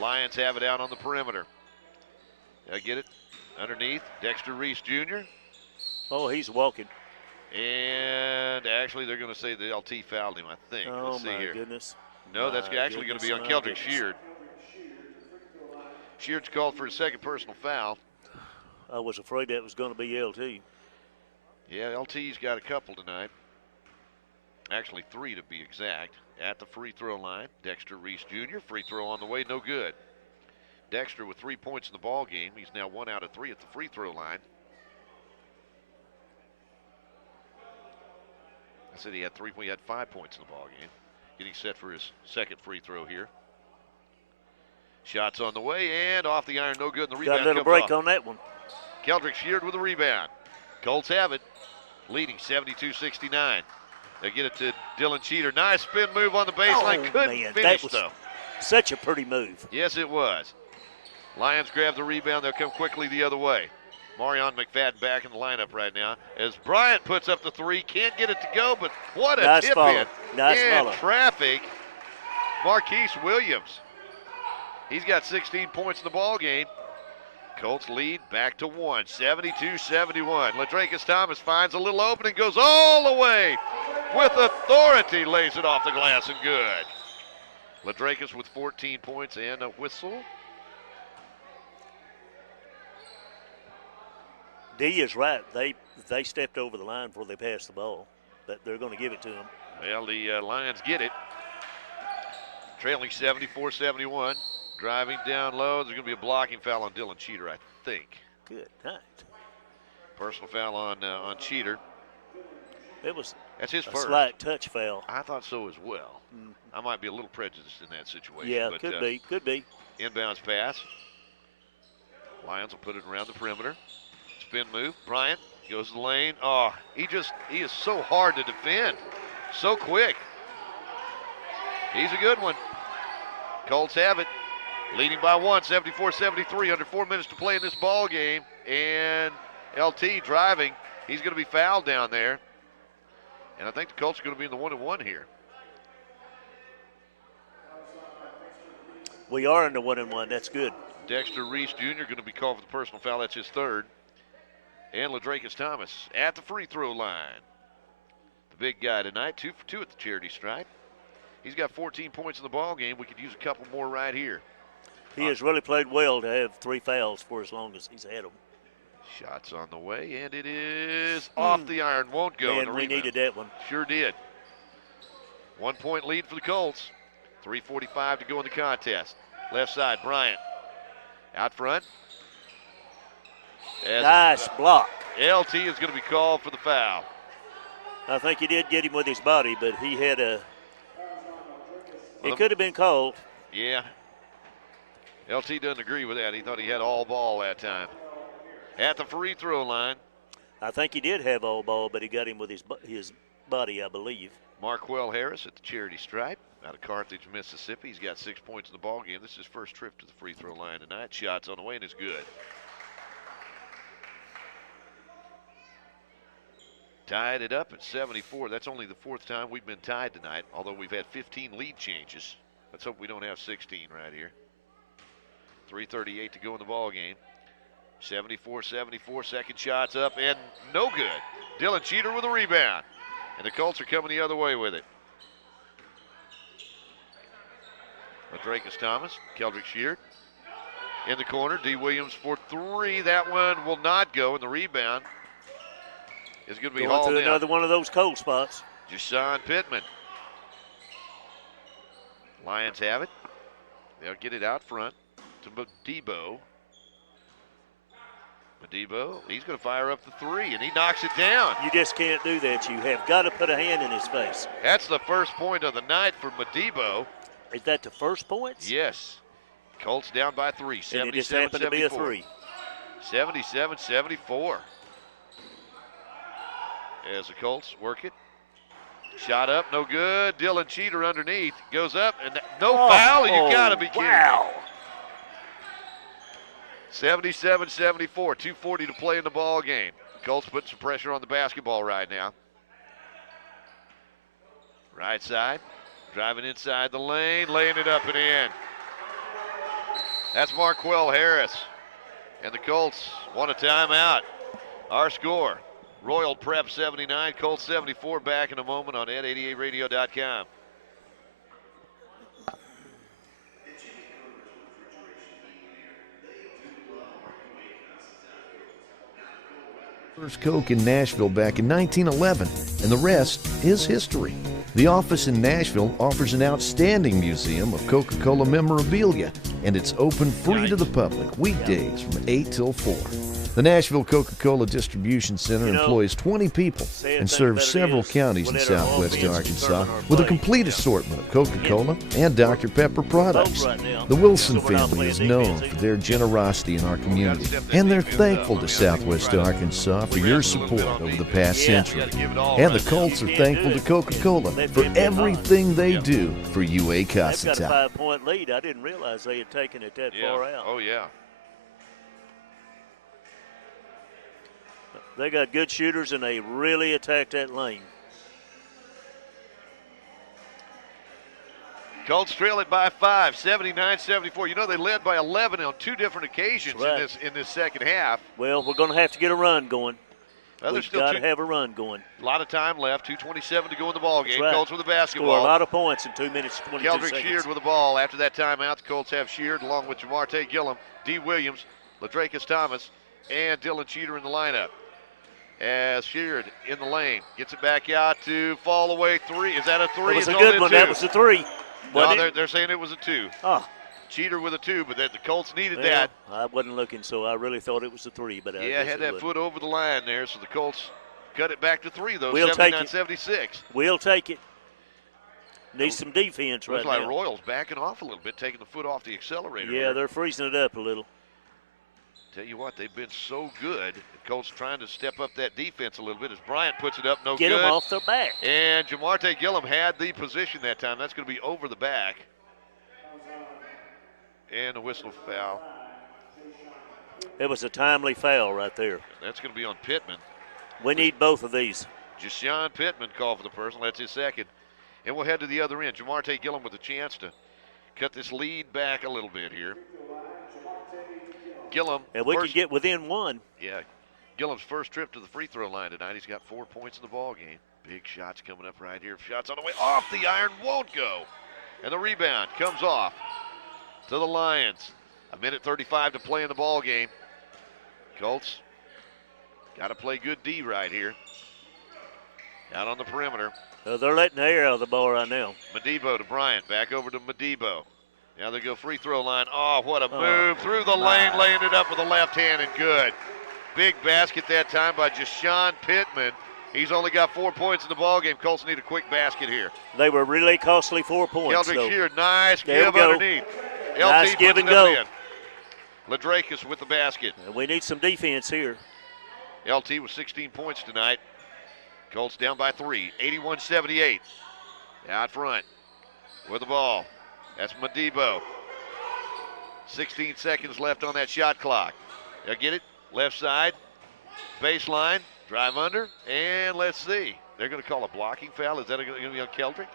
Lions have it out on the perimeter. They'll get it underneath. Dexter Reese Jr. Oh, he's walking. And actually, they're going to say the LT fouled him, I think. Oh, Let's see my here. goodness. No, that's actually going to be on Keldrick Sheard. Sheard's called for his second personal foul. I was afraid that was going to be LT. Yeah, LT's got a couple tonight. Actually, 3 to be exact. At the free throw line, Dexter Reese Jr. Free throw on the way, no good. Dexter with 3 points in the ball game. He's now 1 out of 3 at the free throw line. I said he had 3. He had 5 points in the ball game. Getting set for his second free throw here. Shots on the way and off the iron, no good. And the rebound got a little break on that one. Keldrick Sheard with a rebound. Colts have it, leading 72-69. They get it to Dylan Cheater. Nice spin move on the baseline. Couldn't finish, that was though. Such a pretty move. Yes, it was. Lions grab the rebound. They'll come quickly the other way. Marion McFadden back in the lineup right now. As Bryant puts up the 3, can't get it to go, but what a nice tip follow. in. Nice in follow. traffic. Marquise Williams. He's got 16 points in the ball game. Colts lead back to 1, 72-71. Ladrakis Thomas finds a little opening, goes all the way with authority, lays it off the glass and good. Ladrakis with 14 points and a whistle. D is right. They stepped over the line before they passed the ball, but they're going to give it to them. Well, the Lions get it. Trailing 74-71. Driving down low. There's going to be a blocking foul on Dylan Cheater, I think. Good night. Personal foul on Cheater. That's his first. Slight touch foul. I thought so as well. I might be a little prejudiced in that situation. Yeah, but, could be. Inbounds pass. Lions will put it around the perimeter. Spin move. Bryant goes to the lane. Oh, he is so hard to defend. So quick. He's a good one. Colts have it. Leading by 1, 74-73, under 4 minutes to play in this ball game. And LT driving. He's going to be fouled down there. And I think the Colts are going to be in the 1-1 here. We are in the 1-1. That's good. Dexter Reese Jr. going to be called for the personal foul. That's his third. And Ladrakis Thomas at the free throw line. The big guy tonight, 2 for 2 at the charity stripe. He's got 14 points in the ball game. We could use a couple more right here. He has really played well to have 3 fouls for as long as he's had them. Shots on the way, and it is off the iron. Won't go. And we needed that one. Sure did. 1 point lead for the Colts. 3:45 to go in the contest. Left side, Bryant. Out front. Nice block. LT is going to be called for the foul. I think he did get him with his body, but he had a... It could have been called. Yeah. LT doesn't agree with that. He thought he had all ball that time. At the free throw line. I think he did have all ball, but he got him with his body, I believe. Marquell Harris at the charity stripe out of Carthage, Mississippi. He's got 6 points in the ball game. This is his first trip to the free throw line tonight. Shots on the way, and it's good. Tied it up at 74. That's only the 4th time we've been tied tonight, although we've had 15 lead changes. Let's hope we don't have 16 right here. 3:38 to go in the ball game. 74-74, second shot's up and no good. Dylan Cheater with a rebound. And the Colts are coming the other way with it. Ladrakis Thomas, Keldrick Sheard in the corner. D. Williams for 3. That one will not go, and the rebound is going to be hauled to in. Another one of those cold spots. Jashawn Pittman. Lions have it. They'll get it out front to Debo. Madibo, he's going to fire up the three, and he knocks it down. You just can't do that. You have got to put a hand in his face. That's the first point of the night for Madibo. Is that the first points? Yes. Colts down by 3, 77-74. And it just happened to be a 3. 77-74. As the Colts work it. Shot up, no good. Dylan Cheater underneath. Goes up, and no foul. You got to be kidding me. 77-74, 2:40 to play in the ball game. Colts putting some pressure on the basketball right now. Right side, driving inside the lane, laying it up and in. That's Marquell Harris. And the Colts want a timeout. Our score, Royal Prep 79, Colts 74. Back in a moment on ed88radio.com. First Coke in Nashville back in 1911, and the rest is history. The office in Nashville offers an outstanding museum of Coca-Cola memorabilia, and it's open free to the public weekdays from 8 till 4. The Nashville Coca-Cola Distribution Center employs 20 people and serves several counties in southwest Arkansas with a complete assortment of Coca-Cola and Dr. Pepper products. The Wilson family is known for their generosity in our community, and they're thankful to southwest Arkansas for your support over the past century. And the Colts are thankful to Coca-Cola for everything they do for UA Cosita. They've got a 5-point lead. I didn't realize they had taken it that far out. Oh, yeah. They got good shooters, and they really attacked that lane. Colts trail it by 5, 79-74. You know, they led by 11 on 2 different occasions in this second half. Well, we're going to have to get a run going. Well, We've got to have a run going. A lot of time left, 2:27 to go in the ball game. Right. Colts with the basketball. Score a lot of points in 2 minutes and 22 Keldrick seconds. Sheard with the ball. After that timeout, the Colts have Sheard along with Jamarte Gillum, D. Williams, Ladrakis Thomas, and Dylan Cheater in the lineup. As Sheard in the lane gets it back out to fall away 3. Is that a 3? It was a good one. That was a 3. No, they're saying it was a 2. Oh. Cheater with a 2, but the Colts needed Well, that. I wasn't looking, so I really thought it was a 3. But Yeah, had that foot over the line there, so the Colts cut it back to 3, though. We'll take it. 79-76. We'll take it. Need some defense right Looks now. like Royals backing off a little bit, taking the foot off the accelerator. Yeah, they're freezing it up a little. Tell you what, they've been so good. The Colts trying to step up that defense a little bit as Bryant puts it up, no Get good. them off their back. And Jamarte Gillum had the position that time. That's going to be over the back. And a whistle foul. It was a timely foul right there. That's going to be on Pittman. We need both of these. Jashawn Pittman called for the personal. That's his second. And we'll head to the other end. Jamarte Gillum with a chance to cut this lead back a little bit here. Gillum. And we can get within 1. Yeah. Gillum's first trip to the free throw line tonight. He's got 4 points in the ball game. Big shots coming up right here. Shots on the way off the iron, won't go. And the rebound comes off to the Lions. 1:35 to play in the ball game. Colts got to play good D right here. Out on the perimeter. They're letting the air out of the ball right now. Madibo to Bryant. Back over to Madibo. Now they go free throw line. Oh, what a move. Through the lane, laying it up with the left hand and good. Big basket that time by Jashawn Pittman. He's only got 4 points in the ball game. Colts need a quick basket here. They were really costly 4 points. Keldrick Sheard, nice there give underneath. Nice LT give and puts it go. in. Ladrakis with the basket. We need some defense here. LT with 16 points tonight. Colts down by 3, 81-78. Out front with the ball. That's Madibo. 16 seconds left on that shot clock. They'll get it. Left side. Baseline. Drive under. And let's see. They're going to call a blocking foul. Is that going to be on Keldrick?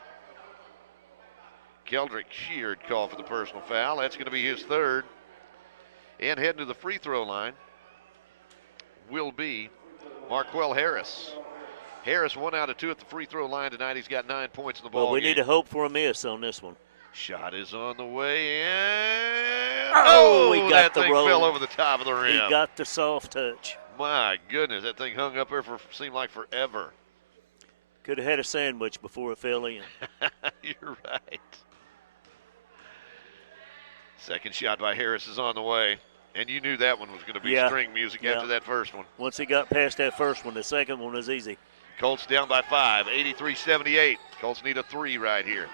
Keldrick Sheard called for the personal foul. That's going to be his third. And heading to the free throw line will be Marquell Harris. Harris 1 out of 2 at the free throw line tonight. He's got 9 points in the ball Well, we game. need to hope for a miss on this one. Shot is on the way, and he got that the thing roll. fell over the top of the rim. He got the soft touch. My goodness, that thing hung up there for seemed like forever. Could have had a sandwich before it fell in. You're right. Second shot by Harris is on the way. And you knew that one was going to be string music after that first one. Once he got past that first one, the second one was easy. Colts down by 5, 83-78. Colts need a 3 right here.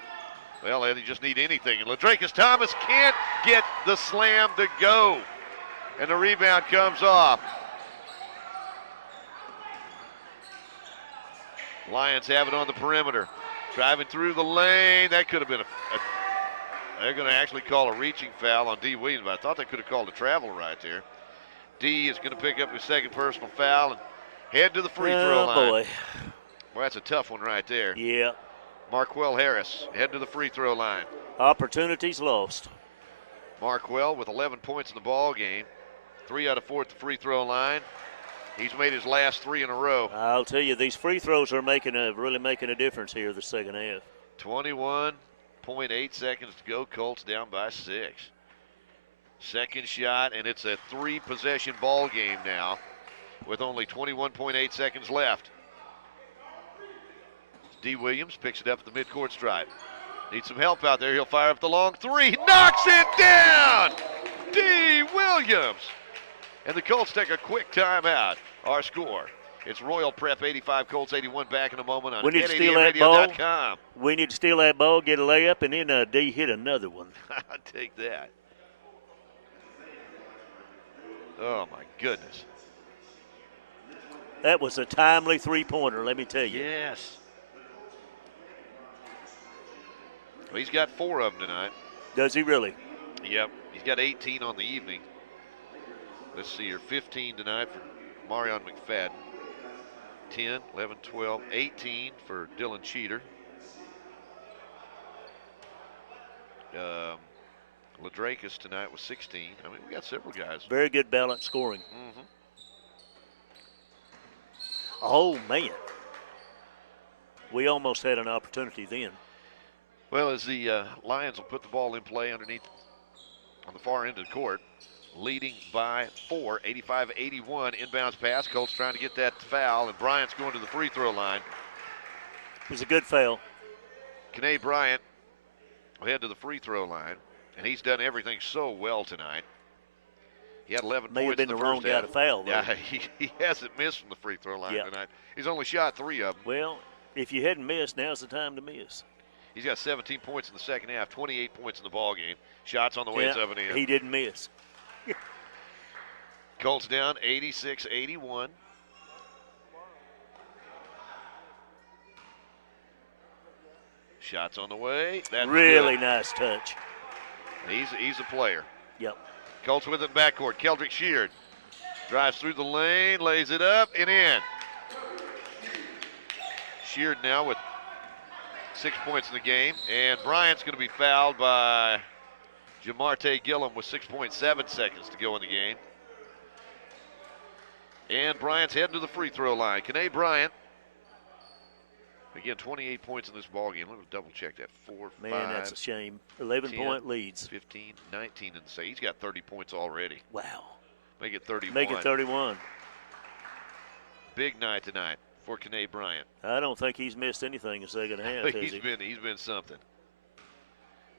Well, they just need anything. And Ladrakis Thomas can't get the slam to go. And the rebound comes off. Lions have it on the perimeter. Driving through the lane. That could have been they're going to actually call a reaching foul on D. Williams, but I thought they could have called a travel right there. D is going to pick up his second personal foul and head to the free throw line. Boy. Well, that's a tough one right there. Yeah. Marquell Harris head to the free throw line. Opportunities lost. Marquell with 11 points in the ball game. 3 out of 4 at the free throw line. He's made his last 3 in a row. I'll tell you, these free throws are really making a difference here the second half. 21.8 seconds to go. Colts down by 6. Second shot, and it's a 3-possession ball game now with only 21.8 seconds left. D. Williams picks it up at the midcourt stripe. Needs some help out there. He'll fire up the long 3. Knocks it down! D. Williams! And the Colts take a quick timeout. Our score. It's Royal Prep 85, Colts 81. Back in a moment on We need to steal that ball. radio.com. We need to steal that ball, get a layup, and then D hit another one. I'll take that. Oh, my goodness. That was a timely three-pointer, let me tell you. Yes. Well, he's got 4 of them tonight. Does he really? Yep. He's got 18 on the evening. Let's see here. 15 tonight for Marion McFadden. 10, 11, 12, 18 for Dylan Cheater. Ladrakis tonight was 16. I mean, we got several guys. Very good balanced scoring. Mm-hmm. Oh, man. We almost had an opportunity then. Well, as the Lions will put the ball in play underneath on the far end of the court, leading by 4, 85-81. Inbounds pass. Colts trying to get that foul, and Bryant's going to the free throw line. It was a good foul. Kanae Bryant will head to the free throw line, and he's done everything so well tonight. He had 11 May points have been in the the wrong first guy half. to foul, though. Yeah, he hasn't missed from the free throw line tonight. He's only shot 3 of them. Well, if you hadn't missed, now's the time to miss. He's got 17 points in the second half, 28 points in the ball game. Shots on the way, 7 in. He didn't miss. Colts down 86-81. Shots on the way. That's really good. Nice touch. He's a player. Yep. Colts with it in backcourt. Keldrick Sheard drives through the lane, lays it up and in. Sheard now with 6 points in the game, and Bryant's going to be fouled by Jamarte Gillum with 6.7 seconds to go in the game. And Bryant's heading to the free throw line. Kanae Bryant, again, 28 points in this ball game. Let me double check that. 4, Man, 5, that's a shame. 11-point leads. 15, 19 in the say. He's got 30 points already. Wow. Make it 31. Make it 31. Big night tonight for Kanae Bryant. I don't think he's missed anything in the second half, has he? He's been something.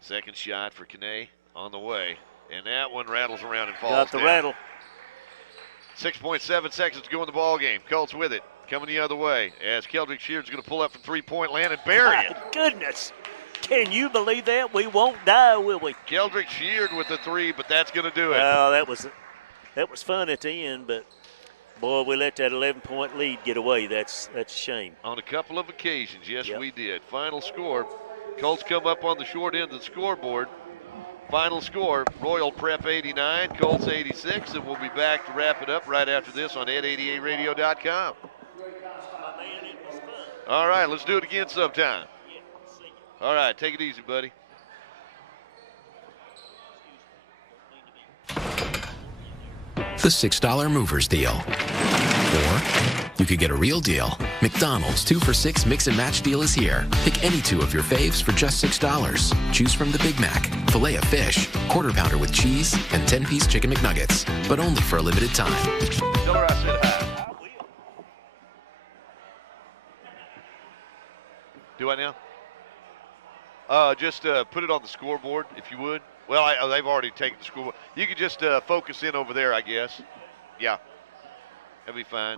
Second shot for Kanae on the way. And that one rattles around and falls Got the down. rattle. 6.7 seconds to go in the ball game. Colts with it. Coming the other way as Keldrick Sheard's going to pull up from three-point land and bury it. My goodness. Can you believe that? We won't die, will we? Keldrick Sheard with the 3, but that's going to do it. Well, that was fun at the end, but boy, we let that 11-point lead get away. That's a shame. On a couple of occasions, yes, we did. Final score, Colts come up on the short end of the scoreboard. Final score, Royal Prep 89, Colts 86, and we'll be back to wrap it up right after this on ed88radio.com. All right, let's do it again sometime. All right, take it easy, buddy. The $6 Movers Deal. Or you could get a real deal. McDonald's 2 for $6 Mix and Match deal is here. Pick any 2 of your faves for just $6. Choose from the Big Mac, Filet of Fish, Quarter Pounder with cheese, and 10-piece Chicken McNuggets. But only for a limited time. Tell her I said hi. Do I now? Just put it on the scoreboard, if you would. Well, they've already taken the scoreboard. You could just focus in over there, I guess. Yeah, that'd be fine.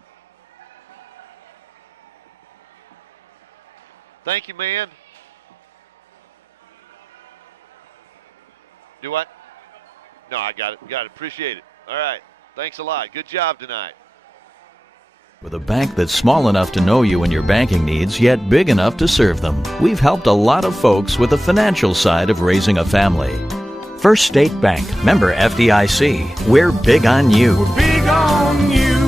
Thank you, man. Do what? No, I got it. Got it. Appreciate it. All right. Thanks a lot. Good job tonight. With a bank that's small enough to know you and your banking needs, yet big enough to serve them, we've helped a lot of folks with the financial side of raising a family. First State Bank, member FDIC. We're big on you. We're big on you.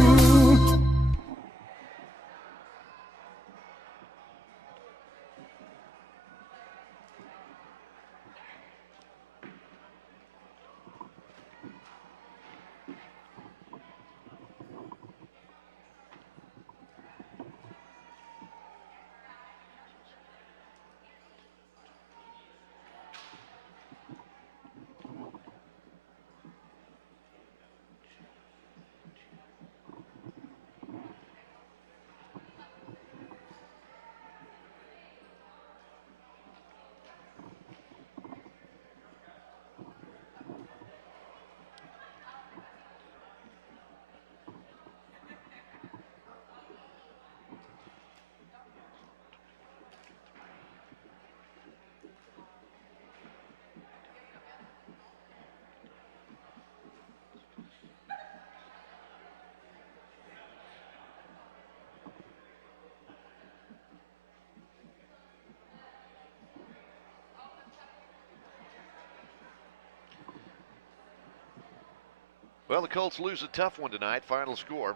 Well, the Colts lose a tough one tonight. Final score,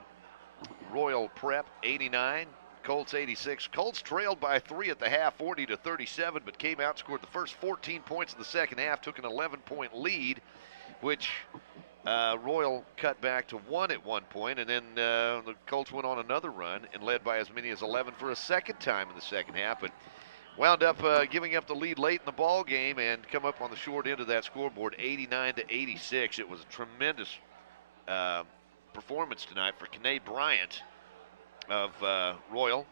Royal Prep 89, Colts 86. Colts trailed by 3 at the half, 40-37, but came out, scored the first 14 points in the second half, took an 11-point lead, which Royal cut back to 1 at one point, and then the Colts went on another run and led by as many as 11 for a second time in the second half, but wound up giving up the lead late in the ball game and come up on the short end of that scoreboard, 89-86. It was a tremendous performance tonight for Kanae Bryant of Royal,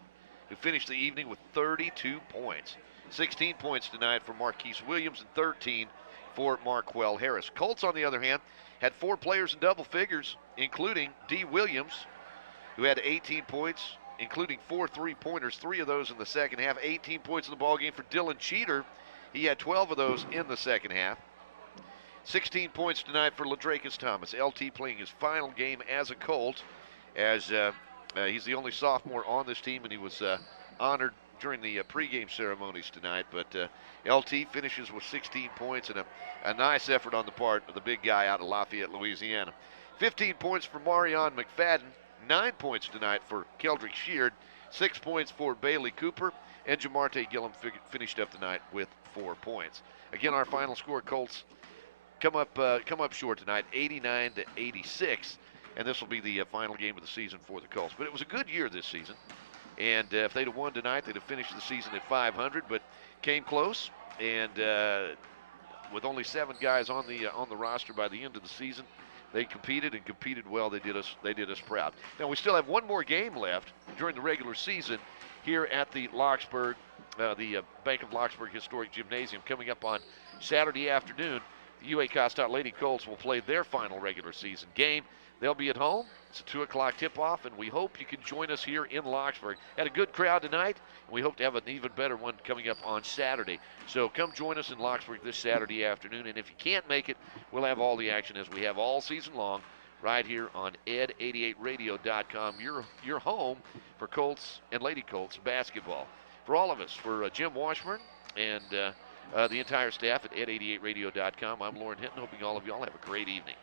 who finished the evening with 32 points. 16 points tonight for Marquise Williams and 13 for Marquell Harris. Colts, on the other hand, had 4 players in double figures, including D. Williams, who had 18 points, including 4 3-pointers, 3 of those in the second half. 18 points in the ballgame for Dylan Cheater. He had 12 of those in the second half. 16 points tonight for Ladrakus Thomas. LT playing his final game as a Colt, as he's the only sophomore on this team, and he was honored during the pregame ceremonies tonight. But LT finishes with 16 points and a nice effort on the part of the big guy out of Lafayette, Louisiana. 15 points for Marion McFadden. 9 points tonight for Keldrick Sheard. 6 points for Bailey Cooper. And Jamarte Gillum finished up the night with 4 points. Again, our final score, Colts come up short tonight, 89-86, and this will be the final game of the season for the Colts. But it was a good year this season, and if they'd have won tonight, they'd have finished the season at 500, but came close, and with only 7 guys on the roster by the end of the season, they competed and competed well. They did us proud. Now we still have one more game left during the regular season here at the Lockesburg, the Bank of Lockesburg Historic Gymnasium, coming up on Saturday afternoon. The UAC Lady Colts will play their final regular season game. They'll be at home. It's a 2 o'clock tip-off, and we hope you can join us here in Lockesburg. Had a good crowd tonight, and we hope to have an even better one coming up on Saturday. So come join us in Lockesburg this Saturday afternoon, and if you can't make it, we'll have all the action as we have all season long right here on ed88radio.com, your home for Colts and Lady Colts basketball. For all of us, for Jim Washburn and the entire staff at ed88radio.com, I'm Lauren Hinton, hoping all of y'all have a great evening.